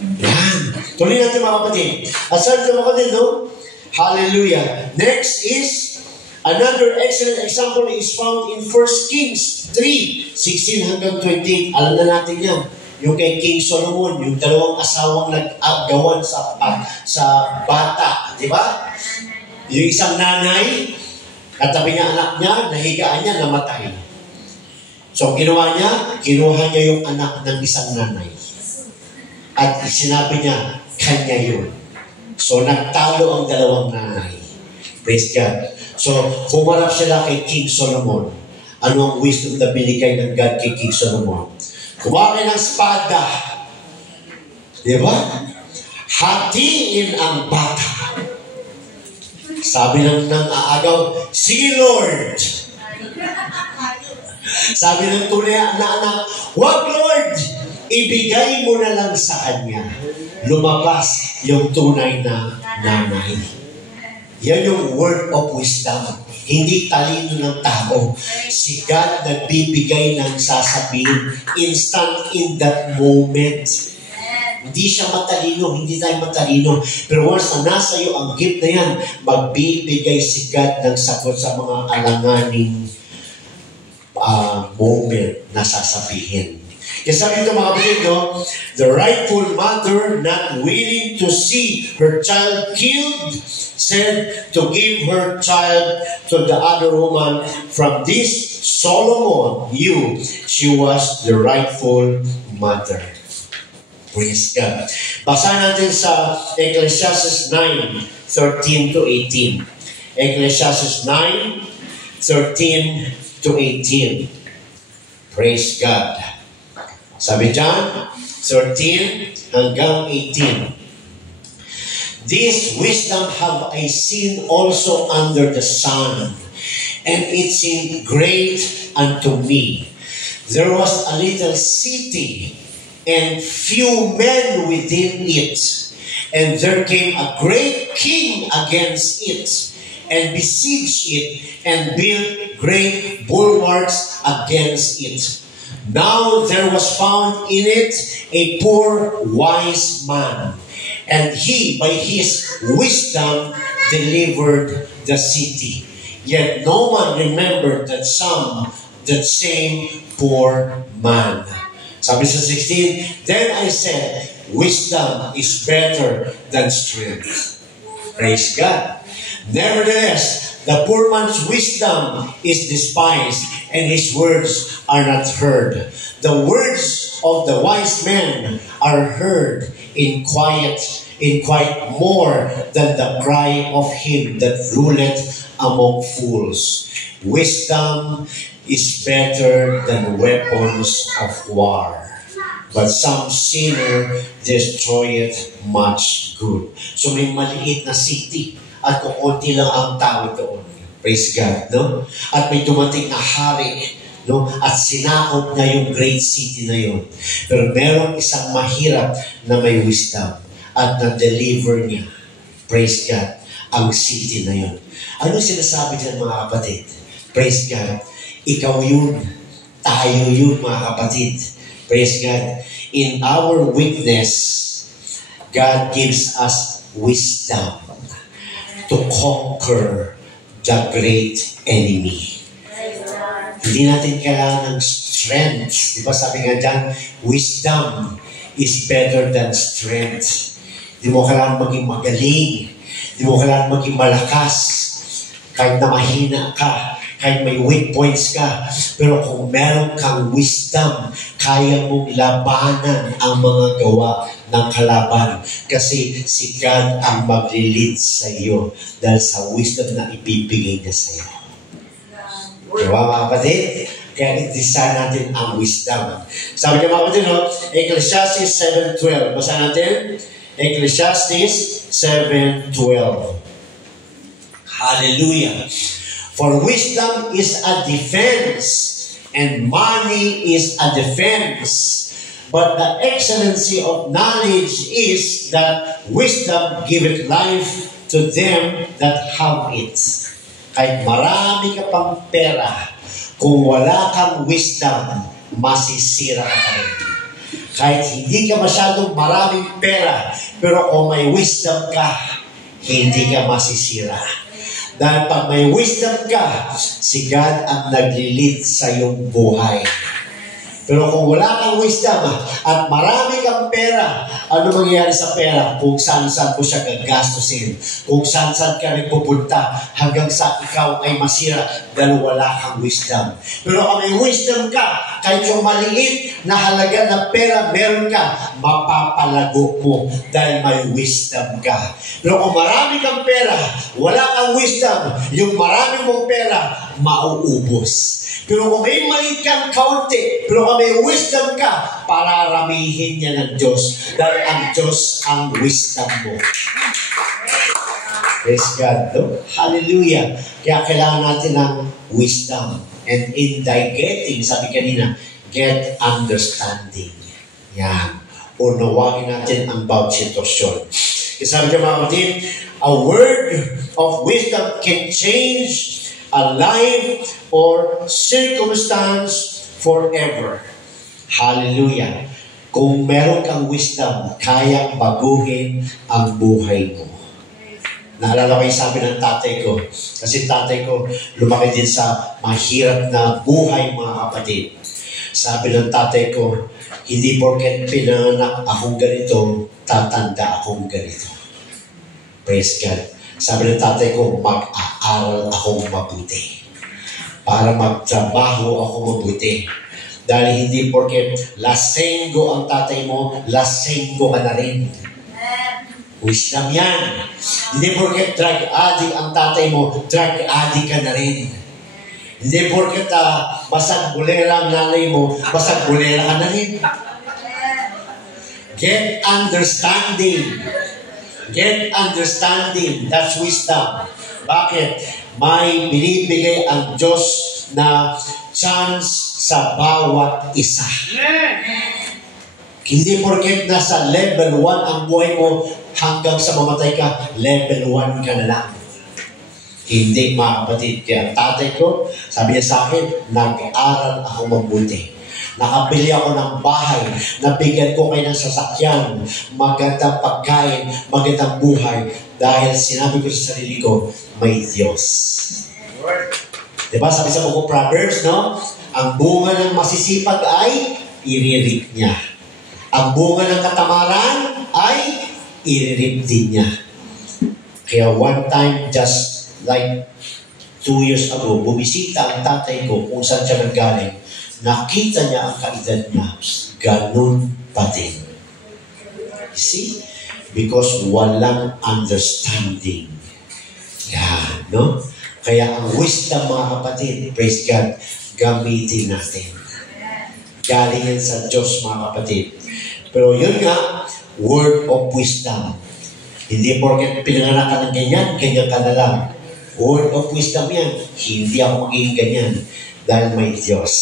Yan. Tuloy natin mga kapatid. At sabi mga kapatid, no? Hallelujah. Next is, another excellent example is found in 1 Kings 3, 16 hanggang 28. Alam na natin yan. Yung kay King Solomon, yung dalawang asawang nag-agawan sa bata. Di ba? Yung isang nanay, katabi niya anak niya, nahigaan niya, namatay. So, ginawa niya, kinuha niya yung anak ng isang nanay. At sinabi niya, kanya yun. So, nagtalo ang dalawang nanay. Praise God. So, humarap sila kay King Solomon. Ano ang wisdom na binigay ng God kay King Solomon? Kumain ng espada. Di ba? Hatiin ang bata. Sabi ng aagaw, sige Lord. Sabi ng tunay na anak, wag Lord, ibigay mo na lang sa kanya. Lumabas yung tunay na nanay. Yan yung word of wisdom. Hindi talino ng tao. Si God nagbibigay ng sasabihin instant in that moment. Hindi siya matalino, hindi tayo matalino. Pero once na nasa iyo ang gift na yan, magbibigay si God ng sagot sa mga alanganing moment na sasabihin. Kaya sabi ito mga kapatid, no? The rightful mother, not willing to see her child killed, said to give her child to the other woman. From this Solomon knew she was the rightful mother. Praise God. Basahin natin sa Ecclesiastes 9:13 to 18. Ecclesiastes 9:13 to 18. Praise God. Sabi dyan, 13 hanggang 18. This wisdom have I seen also under the sun, and it seemed great unto me. There was a little city, and few men within it. And there came a great king against it, and besieged it, and built great bulwarks against it. Now there was found in it a poor wise man, and he by his wisdom delivered the city. Yet no one remembered that same poor man. Sabi sa 16, then I said, wisdom is better than strength. Praise God. Nevertheless, the poor man's wisdom is despised, and his words are not heard. The words of the wise man are heard in quiet more than the cry of him that ruleth among fools. Wisdom is better than weapons of war, but some sinner destroyeth much good. So may maliit na city at kukunti lang ang tao doon. Praise God, no? At may dumating na hari, no? At sinakop na yung great city na yun. Pero meron isang mahirap na may wisdom at na-deliver niya. Praise God, ang city na yun. Ano sinasabi dyan mga kapatid? Praise God. Ikaw yun. Tayo yun mga kapatid. Praise God. In our weakness, God gives us wisdom to conquer the great enemy. Hindi natin kailangan ng strength. Di ba sabi nga dyan, wisdom is better than strength. Di mo kailangan maging magaling. Di mo kailangan maging malakas. Kahit na mahina ka, kahit may weak points ka. Pero kung meron kang wisdom, kaya mong labanan ang mga gawa ng kalaban. Kasi si God ang mag-lead sa iyo dahil sa wisdom na ibibigay niya sa iyo. Diba mga kapatid? Kaya i-design natin ang wisdom. Sabi niya mga kapatid, no? Ecclesiastes 7:12. Basa natin? Ecclesiastes 7:12. Hallelujah. For wisdom is a defense, and money is a defense. But the excellency of knowledge is that wisdom giveth life to them that have it. Kahit marami ka pang pera, kung wala kang wisdom, masisira ka rin. Kahit hindi ka masyadong maraming pera, pero kung may wisdom ka, hindi ka masisira. Dahil pag may wisdom ka, si God ang nag-lead sa iyong buhay. Pero kung wala kang wisdom at marami kang pera, ano mangyayari sa pera? Kung saan-saan mo siya gagastusin. Kung saan-saan ka rin pupunta hanggang sa ikaw ay masira dahil wala kang wisdom. Pero kung may wisdom ka, kahit yung maliit na halaga ng pera meron ka, mapapalago mo dahil may wisdom ka. Pero kung marami kang pera, wala kang wisdom, yung marami mong pera, mauubos. Pero kung may maliit kang kaunti, pero kung may wisdom ka, pararamihin niya ng Diyos. Dahil ang Diyos ang wisdom mo. Praise God. No? Hallelujah. Kaya kailangan natin ng wisdom. And in thy getting, sabi kanina, get understanding. Yan. Unawagin natin ang bawat sitwasyon. Kasi sabi niya mga kapatid, a word of wisdom can change a life or circumstance forever. Hallelujah. Kung meron kang wisdom, kaya baguhin ang buhay mo. Naalala ko yung sabi ng tatay ko. Kasi tatay ko lumaki din sa mahirap na buhay, mga kapatid. Sabi ng tatay ko, hindi porket pinanganak akong ganito, tatanda akong ganito. Praise God. Sabi ng tatay ko, mag-aaral akong mabuti. Para magtrabaho ako mabuti. Dahil hindi porket lasenggo ang tatay mo, lasenggo ka na rin. Wisdom yan. Hindi porket drug addict ang tatay mo, drug addict ka na rin. Hindi porket basag bulera ang nanay mo, basag bulera ka na rin. Get understanding. Get understanding. That's wisdom. Bakit? May binibigay ang Diyos na chance sa bawat isa. Hindi porket nasa level 1 ang buhay mo hanggang sa mamatay ka, level 1 ka na lang. Hindi, mga kapatid. Kaya tatay ko, sabi niya sa akin, nag-aaral ako mabuti. Nakabili ako ng bahay, nabigyan ko kayo ng sasakyan, magandang pagkain, magandang buhay, dahil sinabi ko sa sarili ko, may Diyos. Diba? Sabi sa buko Proverbs, no? Ang bunga ng masisipag ay iririp niya. Ang bunga ng katamaran ay iririp din niya. Kaya one time, just like 2 years ago, bumisita ang tatay ko kung saan siya nanggaling. Nakita niya ang kaedad niya, ganun pa din. See? Because walang understanding. Yan, no? Kaya ang wisdom, mga kapatid, praise God, gamitin natin. Galing yan sa Diyos, mga kapatid. Pero yun nga, word of wisdom. Hindi porket pinanganak ka ng ganyan, ganyan ka na lang. Word of wisdom yan. Hindi ako magiging ganyan. Dahil may Diyos.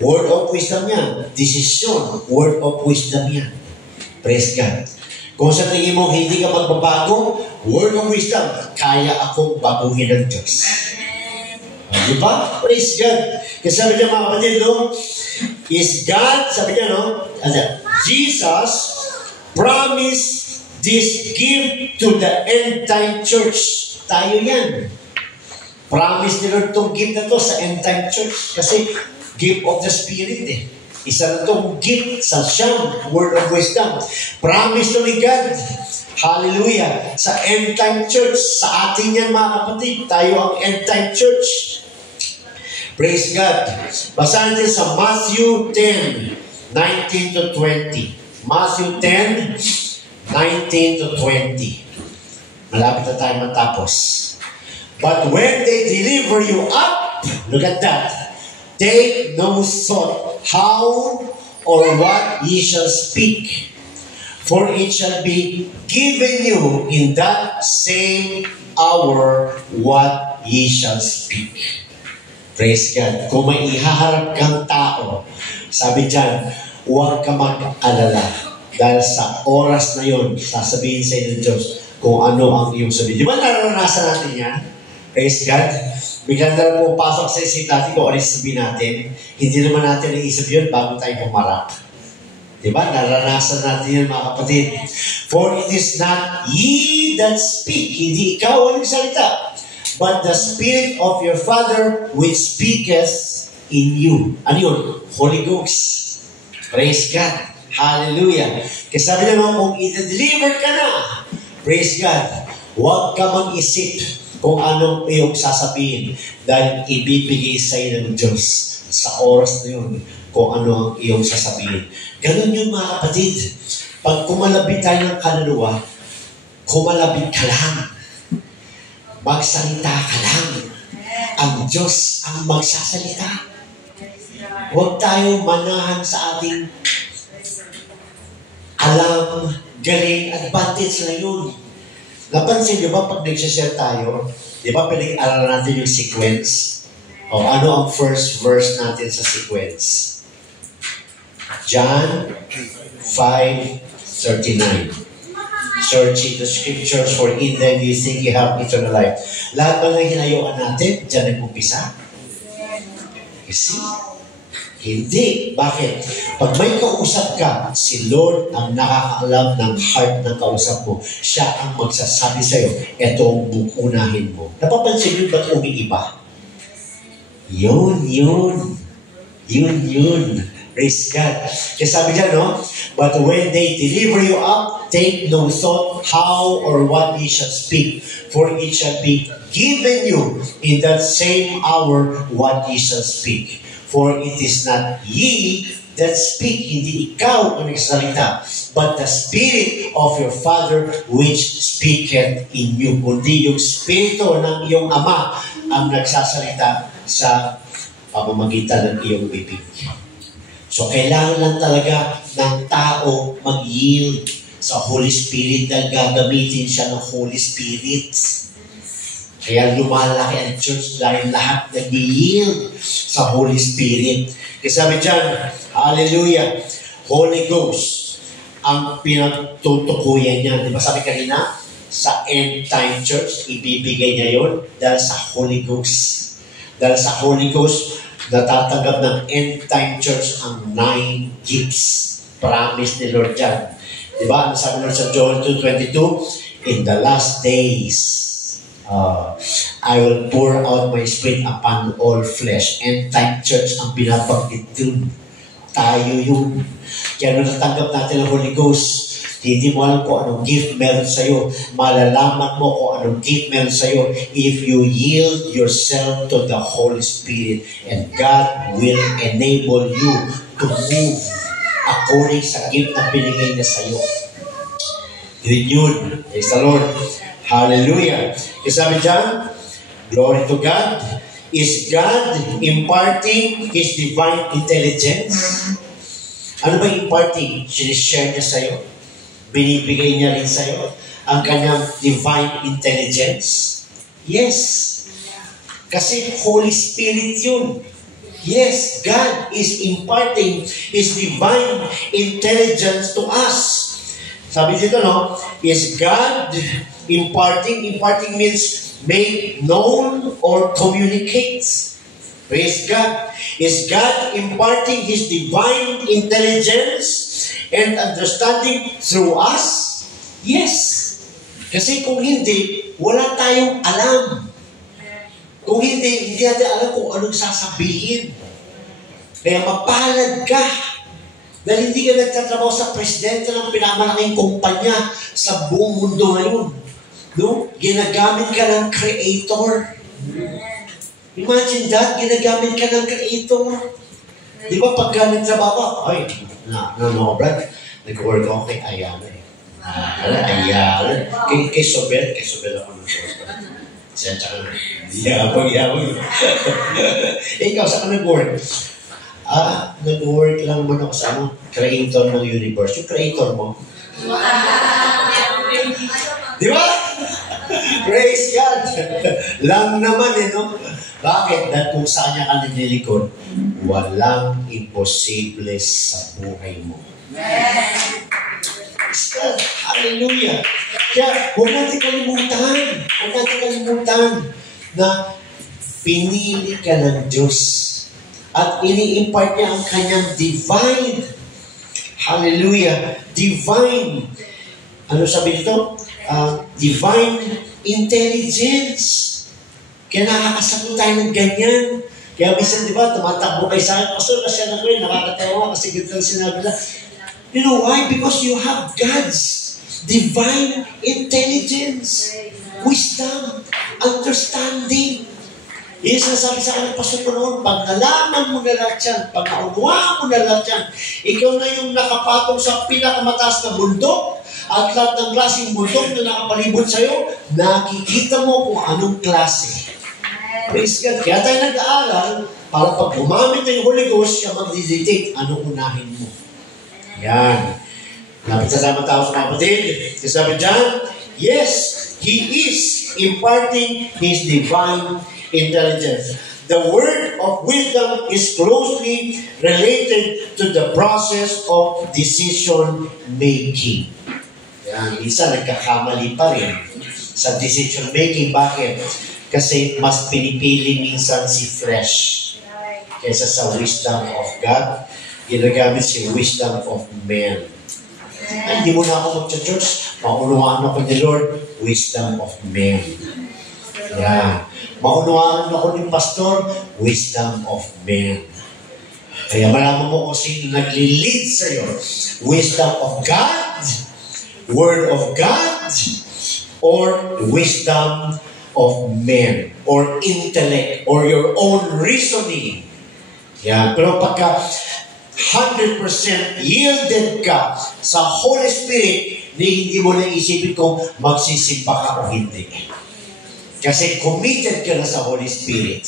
Word of wisdom yan. Desisyon. Word of wisdom yan. Praise God. Kung sa tingin mo hindi ka magbabago, word of wisdom, kaya akong baguhin ng Diyos. Di ba? Praise God. Kasi sabi niya mga kapatid, no? Is God, sabi niya, no? Jesus promised this gift to the end time church. Tayo yan. Promise ni Lord itong gift na to sa end time church. Kasi gift of the Spirit eh. Isa na itong gift sa siyang word of wisdom. Promise to ni God. Hallelujah. Sa end time church. Sa atin yan mga kapatid. Tayo ang end time church. Praise God. Basahin natin sa Matthew 10, 19 to 20. Matthew 10, 19 to 20. Malapit na tayo matapos. But when they deliver you up, look at that, take no thought how or what ye shall speak, for it shall be given you in that same hour what ye shall speak. Praise God. Kung may ihaharap kang tao, sabi dyan, huwag ka mag-alala. Dahil sa oras na yon, sasabihin sa inyo ng Diyos kung ano ang iyong sabihin. Di ba naranasan natin yan? Praise God. Biglang na pumapasok sa isip natin kung ano yung sabihin natin. Hindi naman natin naisip yun bago tayo pumarap. Diba? Naranasan natin yan mga kapatid. For it is not ye that speak. Hindi ikaw ang salita. But the Spirit of your Father which speaketh in you. Ano yun? Holy Ghost. Praise God. Hallelujah. Kasi sabi naman kung i-deliver ka na, praise God, huwag ka mag-isip kung anong iyong sasabihin dahil ibibigay sa iyo ng Diyos sa oras na yun kung ano ang iyong sasabihin. Ganun yun mga kapatid. Pag kumalabit tayo ng kaluluwa, kumalabit ka lang. Magsalita ka lang. Ang Diyos ang magsasalita. Huwag tayo manahan sa ating alam, galing, advantage na yun. Napansin niyo ba pag nagsashare tayo, di ba pinag-aral natin yung sequence? O ano ang first verse natin sa sequence? John 5:39. Searching the scriptures for in them you think you have eternal life. Lahat ba ng hinayuan natin, dyan nag-umpisa? You see? Hindi. Bakit? Pag may kausap ka, si Lord ang nakakaalam ng heart ng kausap mo. Siya ang magsasabi sa'yo, eto ang bukunahin mo. Napapansin nyo ba't umiiba? Yun. Praise God. Kaya sabi dyan, no? But when they deliver you up, take no thought how or what ye shall speak, for it shall be given you in that same hour what ye shall speak. For it is not ye that speak, hindi ikaw ang nagsasalita, but the Spirit of your Father which speaketh in you. Kundi yung Spirito ng iyong Ama ang nagsasalita sa pamamagitan ng iyong bibig. So, kailangan lang talaga ng tao mag-yield sa Holy Spirit dahil gagamitin siya ng Holy Spirit. Kaya lumalaki ang church dahil lahat nag-yield sa Holy Spirit. Kasi sabi dyan, hallelujah, Holy Ghost, ang pinagtutukuyan niya. Di ba sabi kanina, sa end time church, ibibigay niya yun dahil sa Holy Ghost. Dahil sa Holy Ghost, natatanggap ng end time church ang 9 gifts. Promise ni Lord dyan. Diba? Ano sabi Lord sa Joel 2:22? In the last days, I will pour out my Spirit upon all flesh. End time church ang binabanggit dun. Tayo yun. Kaya nung natanggap natin ang Holy Ghost, hindi mo alam kung anong gift meron sa'yo. Malalaman mo kung anong gift meron sa'yo if you yield yourself to the Holy Spirit, and God will enable you to move according sa gift na binigay niya sa'yo. Yun. Praise the Lord. Hallelujah. Kasi sabi dyan, glory to God. Is God imparting His divine intelligence? Ano ba imparting? Sinishare niya sa'yo? Binibigay niya rin sa'yo ang kanyang divine intelligence? Yes. Kasi Holy Spirit yun. Yes, God is imparting His divine intelligence to us. Sabi dito, no? Is God imparting? Imparting means make known or communicate. Praise God. Is God imparting His divine intelligence and understanding through us? Yes. Kasi kung hindi, wala tayong alam. Kung hindi natin alam kung anong sasabihin. Kaya mapalad ka dahil hindi ka nagtatrabaho sa presidente ng pinakamalaking kumpanya sa buong mundo ngayon. No? Ginagamit ka ng creator. Imagine that, ginagamit ka ng creator. Di ba pagka nagtrabaho, ay, Brad, nag-work ako kay Ayala eh. Ayala. Kay Sobel ako ng Sobel. Sensya ka na. Yabang. Ikaw, saan ka nag-work? Nag-work lang naman ako sa creator ng universe. Yung creator mo. Di ba? Praise God! Lang naman no? Bakit? Dahil kung saan niya ka nililikod, walang imposible sa buhay mo. Praise God! Hallelujah! Kaya huwag natin kalimutan na pinili ka ng Diyos at ini-impart niya ang kanyang divine. Hallelujah! Divine. Ano sabi dito? Divine intelligence. Kaya nakakasagot tayo ng ganyan. Kaya minsan, di ba, tumatakbo kayo sa akin, Pastor, kasi ano ko yun, nakakatawa kasi ganito ang sinabi na. You know why? Because you have God's divine intelligence, wisdom, understanding. Yung sinasabi sa akin ng Pastor ko noon, pag nalaman mo na lahat yan, pag naunawaan mo na lahat yan, ikaw na yung nakapatong sa pinakamataas na bundok, at lahat ng klaseng bundok na nakapalibot sa'yo, nakikita mo kung anong klase. Praise God. Kaya tayo nag-aaral para pag gumamit ng Holy Ghost, siya mag-dictate anong unahin mo. Yan. Lapit sa tama tao sa kapatid. Kasi sabi dyan, yes, He is imparting His divine intelligence. The word of wisdom is closely related to the process of decision making. Yan, minsan nagkakamali pa rin sa decision making. Bakit? Kasi mas pinipili minsan si flesh kaysa sa wisdom of God. Ginagamit si wisdom of man. Ay, hindi mo na ako mag-church. Maunawaan ako ni Lord, wisdom of man. Yan. Maunawaan ako ni Pastor, wisdom of man. Kaya malaman mo kung sino nagli-lead sa'yo. Wisdom of God, Word of God, or wisdom of men, or intellect, or your own reasoning. Yan. Pero pagka 100% yielded ka sa Holy Spirit, hindi mo na isipin kung magsisimba ka o hindi. Kasi committed ka na sa Holy Spirit.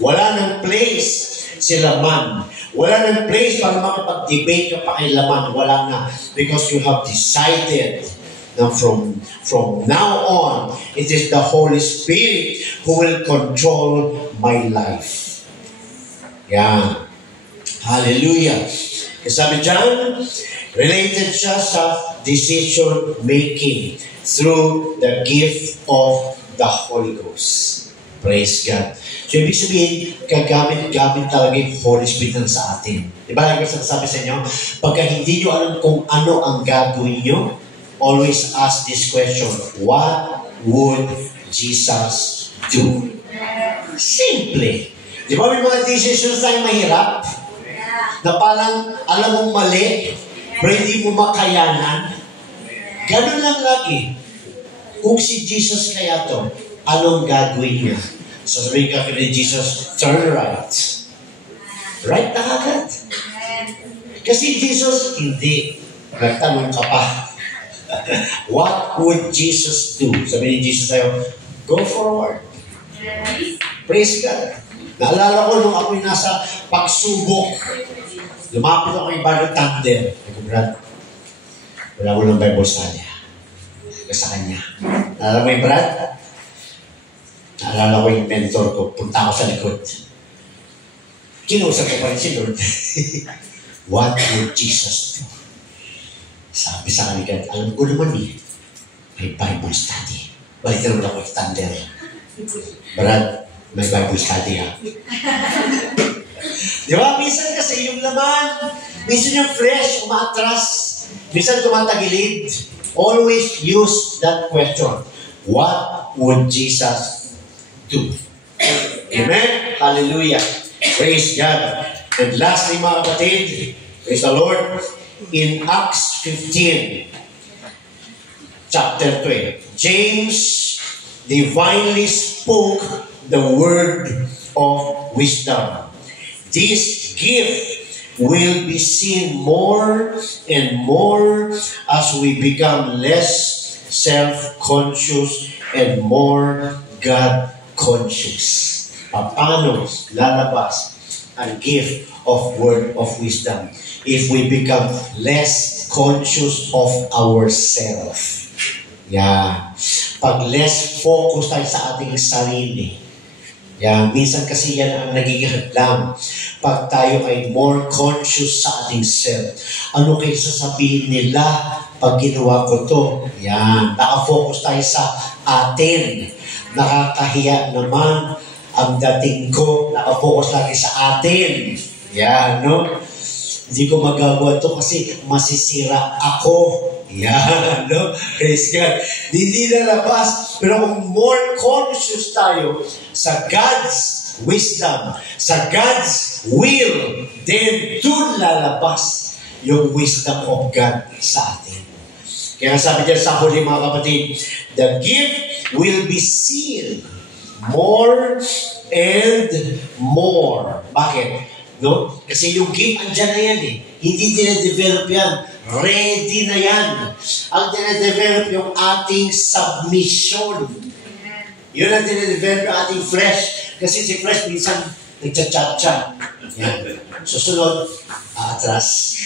Wala nang place sila man. Wala nang place para makipag-debate ka pa kay laman. Wala na. Because you have decided na from now on, it is the Holy Spirit who will control my life. Yan. Hallelujah. Kasi sabi dyan, related siya sa decision making through the gift of the Holy Ghost. Praise God. So, ibig sabihin, gagamit-gamit talaga yung Holy Spirit sa atin. Diba, like ko sabi sa inyo, pagka hindi nyo alam kung ano ang gagawin nyo, always ask this question, what would Jesus do? Simple. Di ba, may mga decisions tayong mahirap? Na parang alam mong mali, pero hindi mo makayanan. Ganun lang lagi. Kung si Jesus kaya to, anong gagawin niya? So sabihin ka kay Jesus, turn right. Right na agad. Kasi Jesus, hindi. Nagtanong ka pa. What would Jesus do? Sabihin ni Jesus sa'yo, go forward. Praise God. Naalala ko nung ako'y nasa pagsubok. Lumapit ako kay Brother Thunder. Brad, wala ko ng Bible study. Sa kanya. Naalala mo yung Brad? Naalala ko yung mentor ko. Punta ako sa likod. Kinusap ko pa rin si Lord. What would Jesus do? Sabi sa kanila, alam ko naman may Bible study. Balik naman ako kay Thunder. Brad, may Bible study ha. Di ba? Minsan kasi yung laman, minsan yung flesh, umatras, minsan tumatagilid. Always use that question. What would Jesus do? Amen? Hallelujah. Praise God. And lastly, mga kapatid, praise the Lord, in Acts 15, chapter 12, James divinely spoke the word of wisdom. This gift will be seen more and more as we become less self-conscious and more God-conscious. Paano lalabas ang gift of word of wisdom if we become less conscious of ourselves? Yeah. Pag less focus tayo sa ating sarili. Yeah. Minsan kasi yan ang nagiging hadlang. Pag tayo ay more conscious sa ating self. Ano kayo sasabihin nila pag ginawa ko to? Yan. Nakafocus tayo sa atin. Nakakahiya naman ang dating ko. Nakafocus lagi sa atin. Yan, no? Hindi ko magagawa to kasi masisira ako. Yan, no? Praise God. Hindi lalabas. Pero kung more conscious tayo sa God's wisdom, sa God's will, then doon lalabas yung wisdom of God sa atin. Kaya sabi dyan sa huli, mga kapatid, the gift will be seen more and more. Bakit? No? Kasi yung gift, andyan na yan eh. Hindi dine-develop yan. Ready na yan. Ang dine-develop yung ating submission. Yun ang dine-develop yung ating flesh. Kasi si flesh minsan nagchat-chat-chat. Yan. Susunod, atras.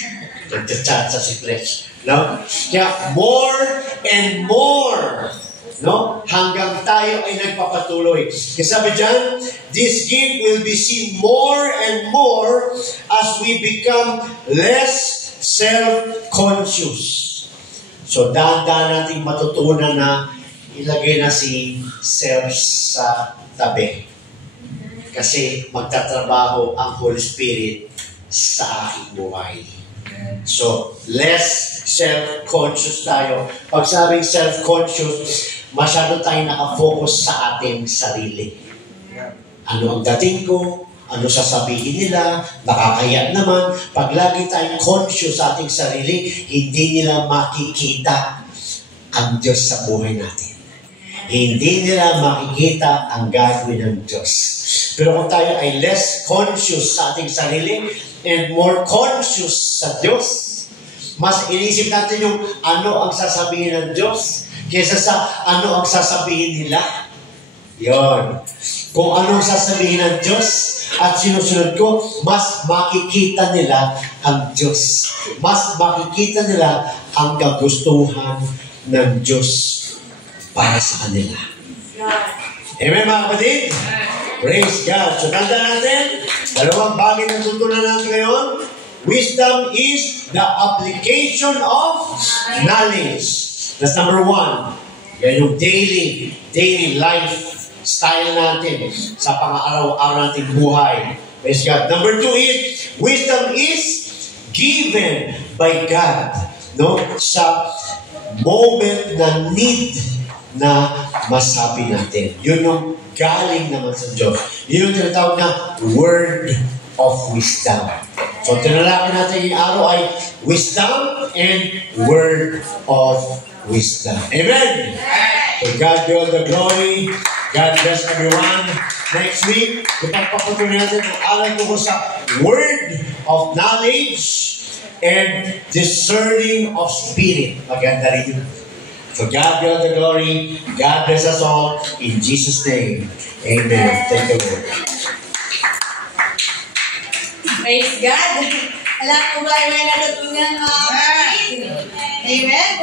Nagchat-chat si flesh. No? Kaya more and more, no? Hanggang tayo ay nagpapatuloy. Kasi sabi dyan, this gift will be seen more and more as we become less self-conscious. So, dahan-dahan natin matutunan na ilagay na si self sa tabi. Kasi magtatrabaho ang Holy Spirit sa aking buhay. So, less self-conscious tayo. Pag sabing self-conscious, masyado tayo nakafocus sa ating sarili. Ano ang dating ko? Ano sasabihin nila? Nakakaya naman. Pag lagi tayong conscious sa ating sarili, hindi nila makikita ang Diyos sa buhay natin. Hindi nila makikita ang gagawin ng Diyos. Pero kung tayo ay less conscious sa ating sarili and more conscious sa Diyos, mas inisip natin yung ano ang sasabihin ng Diyos kaysa sa ano ang sasabihin nila. Yon. Kung ano ang sasabihin ng Diyos at sinusunod ko, mas makikita nila ang Diyos. Mas makikita nila ang kagustuhan ng Diyos para sa kanila. Amen, mga kapatid? Praise God. So, tanda natin, dalawang bagay na tutunan natin ngayon. Wisdom is the application of knowledge. That's number one. Yan yung daily lifestyle natin sa pang-araw-araw nating buhay. Praise God. Number two is, wisdom is given by God. No? Sa moment na need na masabi natin. Yun yung galing naman sa Diyos. Yun yung tinatawag na word of wisdom. So, tinalaki natin yung araw ay wisdom and word of wisdom. Amen? So, God be all the glory. God bless everyone. Next week, ipagpapatuloy natin ang aral ko sa word of knowledge and discerning of spirit. Maganda rin yun. So, God be all the glory. God bless us all. In Jesus' name. Amen. Thank you, Lord. Praise God! Alam ko ba ay may natutunan mga kapatid? Amen!